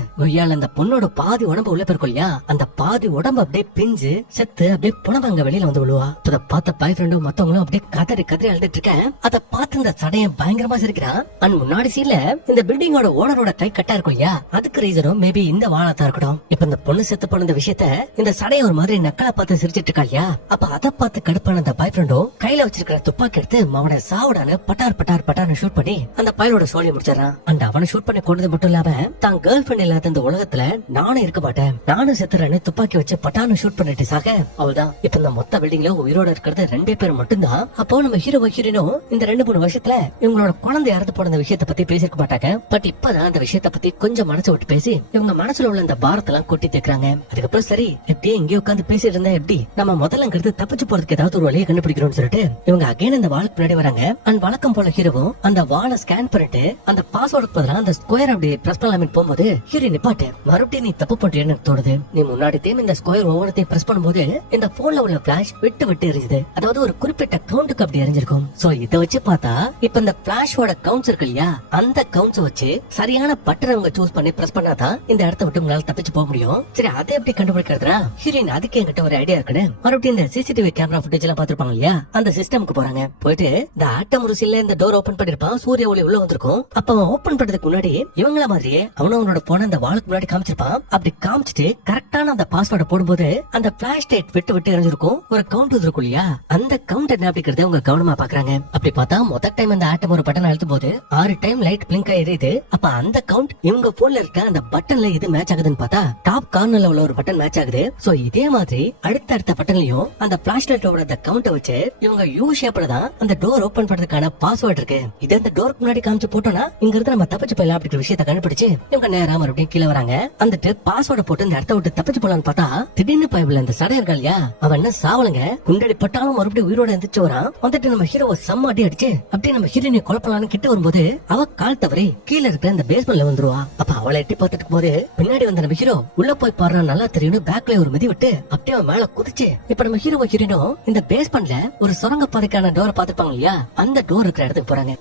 அந்த பொண்ணோட பாதி உடம்பு உள்ள போயிருக்கும் இல்லையா, அந்த பாதி உடம்பு அப்படியே பிஞ்சு செத்து அப்படியே புணம் அங்க வெளியில வந்து விழுவா. அதை பார்த்த பாய் ஃப்ரெண்டும் மத்தவங்களும் அப்படியே கதறி அழுதுட்டு இருக்கேன். அதை பார்த்து இந்த சடையன் பயங்கரமா சிரிக்கிறான். அண்ட் முன்னாடி சீன்ல இந்த பில்டிங்கோட ஓனரோட கை கட்டா இருக்கும் இல்லையா, அதுக்கு ரீசனும் மேபி இந்த வாழத்தான் இருக்கட்டும். இப்ப இந்த பொண்ணு செத்து போன இந்த விஷயத்த இந்த சடைய ஒரு மாதிரி நக்கலா பார்த்து சிரிச்சிட்டு இருக்கா இல்லையா, அப்ப அதை பார்த்து கடுப்பான அந்த பாய் ஃப்ரெண்டும் கையில வச்சிருக்கிற துப்பாக்கி எடுத்து அவனை சாவுடான பட்டார் ஷூட் பண்ணி அந்த பயலோட சோழியை முடிச்சிடறான். அண்ட் அவனை ஷூட் பண்ணி கொண்டது மட்டும் இல்லாம தான் கேர்ள் ஃப்ரெண்ட் இல்லாத இந்த உலகத்துல நானும் இருக்க மாட்டேன், நானும் செத்துறேன்னு துப்பாக்கி வச்சு பட்டான்னு ஷூட் பண்ணிட்டு சாக அவள்தான். இப்ப இந்த மொத்த பில்டிங்ல உயிரோட இருக்கிறது 2 பேர் மட்டும்தான். அப்போ நம்ம ஹீரோயினும் இந்த 2-3 வருஷத்துல இவங்களோட குழந்தை இறந்து போன விஷயத்தை பத்தி பேசிருக்க மாட்டாங்க. பட் இப்பதான் அந்த விஷயத்த பத்தி கொஞ்சம் மனசு விட்டு பேசி இவங்க மனசுல உள்ள இந்த பாரத்தெல்லாம் கொட்டி தேக்குறாங்க. அதுக்கப்புறம் சரி எப்படியே இங்கே உட்காந்து பேசிட்டு இருந்தா எப்படி நம்ம முதல்ல தப்பிச்சு போறதுக்கு ஏதாவது ஒரு வழியை கண்டுபிடிக்கிறோம்னு சொல்லிட்டு இவங்க அகைன் அந்த வாளுக்கு பின்னாடி வராங்க. அண்ட் வழக்கம் போல ஹீரோவும் அந்த வாளை ஸ்கேன் பண்ணிட்டு அந்த பாஸ்வேர்டுக்கு பதிலா அந்த ஸ்கொயர் அப்படி பிரஸ் பண்ணலாமே போகும்போது ஹீரோ நிப்பாட்டு, மறுபடியும் நீ தப்பு பண்றேன்னு தோணுது, நீ முன்னாடி இந்த ஸ்கொயர் ஒவ்வொருத்தையும் பிரஸ் பண்ணும்போது இந்த போன்ல உள்ள பிளாஷ் விட்டு எரியுது, அதாவது ஒரு குறிப்பிட்ட கவுண்ட்டுக்கு அப்படி எரிஞ்சிருக்கும். சோ இத வச்சு பார்த்தா இப்ப இந்த பிளாஷோட கவுண்ட்ஸ் இருக்கு இல்லையா, அந்த கவுண்ட்ஸ் வச்சு சரியான பட்டனை அவங்க சூஸ் பண்ணி பிரஸ் பண்ணாதான் இந்த இடத்த விட்டு உங்களால தப்பிச்சு போக முடியும். சரி அதை எப்படி கண்டுபிடிக்கிறதுனா ஹீரோயின் அதுக்கு என்கிட்ட ஒரு ஐடியா இருக்குன்னு மறுபடியும் இந்த சிசிடிவி கேமரா ஃபுட்டேஜ் எல்லாம் பாத்துருப்பாங்க இல்லையா, அந்த சிஸ்டம்க்கு போறாங்க. போயிட்டு இந்த ஆட்டம் ருசில இந்த டோர் ஓபன் பண்ணிருப்பான், சூரிய ஒளி உள்ள வந்திருக்கும். அப்ப அவன் ஓபன் பண்றதுக்கு முன்னாடி இவங்கள மாதிரியே அவனோட போன அந்த வாளுக்கு முன்னாடி காமிச்சிருப்பான். அப்படி காமிச்சிட்டு கரெக்டான அந்த பாஸ்வேர்டை போடும்போது அந்த பிளாஷ் லைட் விட்டு எரிஞ்சிருக்கும், ஒரு கவுண்ட் இருக்கும் இல்லையா, அந்த கவுண்ட் என்ன அப்படிங்கறத அவங்க கவனமா பாக்குறாங்க. அப்படி பார்த்தா முதல் டைம் அந்த ஆட்டம் ஒரு பட்டன் அழுத்தும் போது 6 டைம் லைட் பிளிங்க் ஆயிருது. அப்ப அந்த கவுண்ட் இவங்க போன்ல இருக்க அந்த பட்டன்ல எது மேட்ச் ஆகுதுன்னு பார்த்தா டாப் கார்னர்ல உள்ள ஒரு பட்டன் மேட்ச் ஆகுது. சோ இதே மாதிரி அடுத்த பட்டன்லயும் அந்த பிளாஷ் லைட்டோட அந்த கவுண்ட வச்சு இவங்க யூ ஷேப்ல தான் அந்த டோர் ஓபன் பண்றதுக்கான பாஸ்வேர்ட் இருக்கு. இதை அந்த டோருக்கு முன்னாடி காமிச்சு போட்டோம்னா இங்க இருந்து நம்ம தப்பிச்சு போயிடலாம் அப்படிங்கிற விஷயத்தை கண்டுபிடிச்சு இவங்க நேரா மறுபடியும் கீழே வராங்க. வந்துட்டு பாஸ்வேர்டை போட்டு இந்த இடத்த விட்டு தப்பிச்சு போலான்னு பார்த்தா திடீர்னு பைபிள் அந்த சடை இருக்கா இல்லையா, அவன் என்ன சாவலங்க குண்டடி பட்டாலும் மறுபடியும் உயிரோட எந்திரிச்சு வரான். வந்துட்டு நம்ம ஹீரோவை செம்ம அடி அடிச்சு அப்படியே நம்ம ஹீரோயினை குழப்பலான்னு கிட்ட வரும்போது அவ கால் தவறி கீழே இருக்கிற அந்த பேஸ்மெண்ட்ல வந்துருவா. அப்ப அவளை எட்டி பார்த்துட்டு போது பின்னாடி வந்த நம்ம ஹீரோ உள்ள போய் பாடுறா நல்லா தெரியும் பேக்ல ஒரு மிதி விட்டு அப்படியே அவன் மேல குதிச்சு இப்ப நம்ம ஹீரோ ஹீரோயினும் இந்த பேஸ்மெண்ட்ல ஒரு சுரங்க பாதைக்கான டோரை பாத்துப்பாங்க இல்லையா, அந்த டோர் இருக்கிற இடத்துக்கு போறாங்க.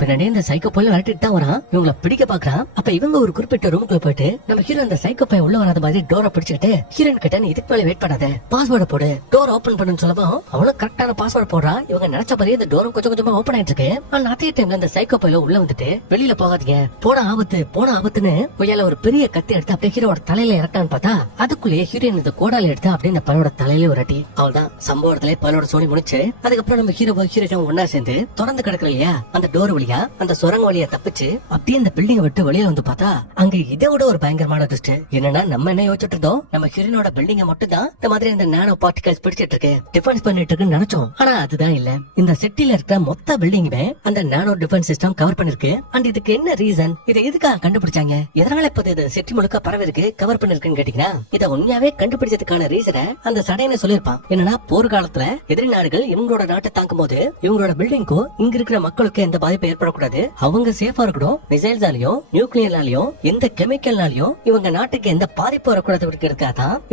பின்னாடி இந்த சைக்கோ போய் விரட்டிட்டு தான் வரான். இவங்களை பிடிக்க பாக்குறான். அப்ப இவங்க ஒரு குறிப்பிட்ட ரூமுக்குள்ள போயிட்டு நம்ம ஹீரோ அந்த சைக்கோ பையன் உள்ள வராத மாதிரி டோரை பிடிச்சிட்டு ஹீரோயின் கிட்ட நீ இதுக்கு மேல வெயிட் பண்ணாத, பாஸ்வேர்டு போடு, டோர் ஓபன் பண்ணுன்னு சொல்லவும் அவனும் கரெக்டான பாஸ்வேர்டு போடுறான். இவங்க நினைச்ச மாதிரி இந்த டோரும் கொஞ்சம் கொஞ்சமா ஓபன் ஆயிட்டு இருக்கு. ஆனா அதே டைம்ல இந்த சைக்கோ பையன் உள்ள வந்துட்டு வெளியில போகாதீங்க, போன ஆபத்துன்னு கொய்யால ஒரு பெரிய கத்தி எடுத்து அப்படியே ஹீரோட தலையில இறக்கான்னு பார்த்தா அதுக்குள்ளேயே ஹீரோயின் இந்த கோடால எடுத்து அப்படியே இந்த பையனோட தலையில ஒரு அடி. அவள்தான் சம்பவத்துல பையனோட சோனி முடிச்சு. அதுக்கப்புறம் நம்ம ஹீரோயின் ஒன்னா சேர்ந்து திறந்து கிடக்குற இல்லையா அந்த டோர் வழியா அந்த சுரங்க வழியா தப்பிச்சு அப்படியே இந்த பில்டிங் விட்டு வெளியில வந்து பார்த்தா அங்க இதை விட ஒரு பயங்கரமான ட்விஸ்ட் என்னன்னா, நம்ம என்ன யோசிச்சுட்டு இருந்தோம், நம்ம ஹீரோனோட பில்டிங்க மட்டும் தான் இந்த மாதிரி இந்த நானோ பார்ட்டிகல்ஸ் பிடிச்சிட்டு இருக்கு, டிஃபென்ஸ் பண்ணிட்டு இருக்குன்னு நினைச்சோம். ஆனா அதுதான் இல்ல. இந்த சிட்டில இருக்கிற மொத்த பில்டிங்குமே அந்த நானோ டிஃபென்ஸ் சிஸ்டம் கவர் பண்ணிருக்கு. அண்ட் இதுக்கு என்ன ரீசன், இதை எதுக்காக கண்டுபிடிச்சாங்க, எதனால இப்ப இது சிட்டி முழுக்க பரவி இருக்கு, கவர் பண்ணிருக்குன்னு கேட்டீங்கன்னா, இதை உண்மையாவே கண்டுபிடிச்சதுக்கான ரீசனை அந்த சடையனை சொல்லிருப்பான். என்னன்னா, போர்க்காலத்துல எதிரி நாடுகள் இவங்களோட நாட்டை தாக்கும் போது இவங்களோட பில்டிங்க்கும் இங்க இருக்கிற மக்களுக்கு எந்த பாதிப்பு ஏற்படக்கூடாது, அவங்க சேஃபா இருக்கணும், மிசைல்ஸாலயும் நியூக்ளியர்னாலயும் எந்த கெமிக்கல்னாலயும் இவங்க நாட்டுக்கு எந்த பாதிப்பு வரக்கூடாது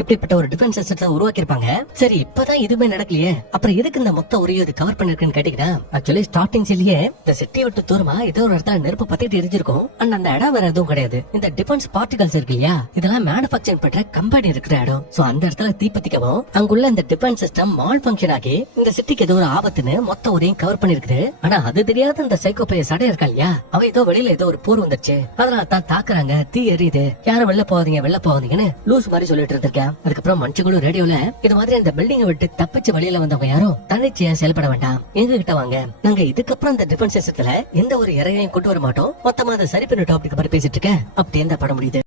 இப்படிப்பட்ட ஒரு டிஃபென்ஸ் சிஸ்டத்தை உருவாக்கி இருப்பாங்க. சரி, இப்பதான் இதுவுமே நடக்கலையே, அப்புறம் எதுக்கு இந்த மொத்த உரையும் இது கவர் பண்ணிருக்குன்னு கேட்டீங்கன்னா, ஆக்சுவலி ஸ்டார்டிங் சிலியே இந்த சிட்டியை விட்டு தூரமா ஏதோ ஒரு இடத்துல நெருப்பு பத்திட்டு எரிஞ்சிருக்கும். அண்ட் அந்த இடம் வேற எதுவும் கிடையாது, இந்த டிஃபென்ஸ் பார்ட்டிகல்ஸ் இருக்கு இல்லையா, இதெல்லாம் மேனுபேக்சர் பண்ற கம்பெனி இருக்கிற இடம். சோ அந்த இடத்துல தீப்பத்திக்கவும் அங்குள்ள இந்த டிஃபென்ஸ் சிஸ்டம் மால் பங்கன் ஆகி இந்த சிட்டிக்கு ஏதோ ஒரு ஆபத்துன்னு மொத்த உரையும் கவர் பண்ணிருக்கு. ஆனா அது தெரியாத இந்த சைக்கோபைய சடை இருக்கா இல்லையா, அவ ஏதோ வெளியில ஏதோ ஒரு போர் வந்துருச்சு, அதனால தான் தாக்குறாங்க, தீ எரியுது, யாரும் வெளில போகாதீங்கன்னு லூஸ் மாதிரி சொல்லிட்டு இருந்திருக்கேன். அதுக்கப்புறம் மனுஷங்களும் ரேடியோல இது மாதிரி இந்த பில்டிங்கை விட்டு தப்பிச்சு வெளியில வந்தவங்க யாரும் தன்னிச்சையா செயல்பட வேண்டாம், எங்க கிட்ட வாங்க, நாங்க இதுக்கப்புறம் இந்த டிஃபென்ஸ் சிஸ்டத்துல எந்த ஒரு இறையையும் கொண்டு வர மாட்டோம், மொத்தமா அதை சரி பண்ணிட்டோம் அப்படி மாதிரி பேசிட்டு இருக்கேன். அப்படி இந்த படம் முடியுது.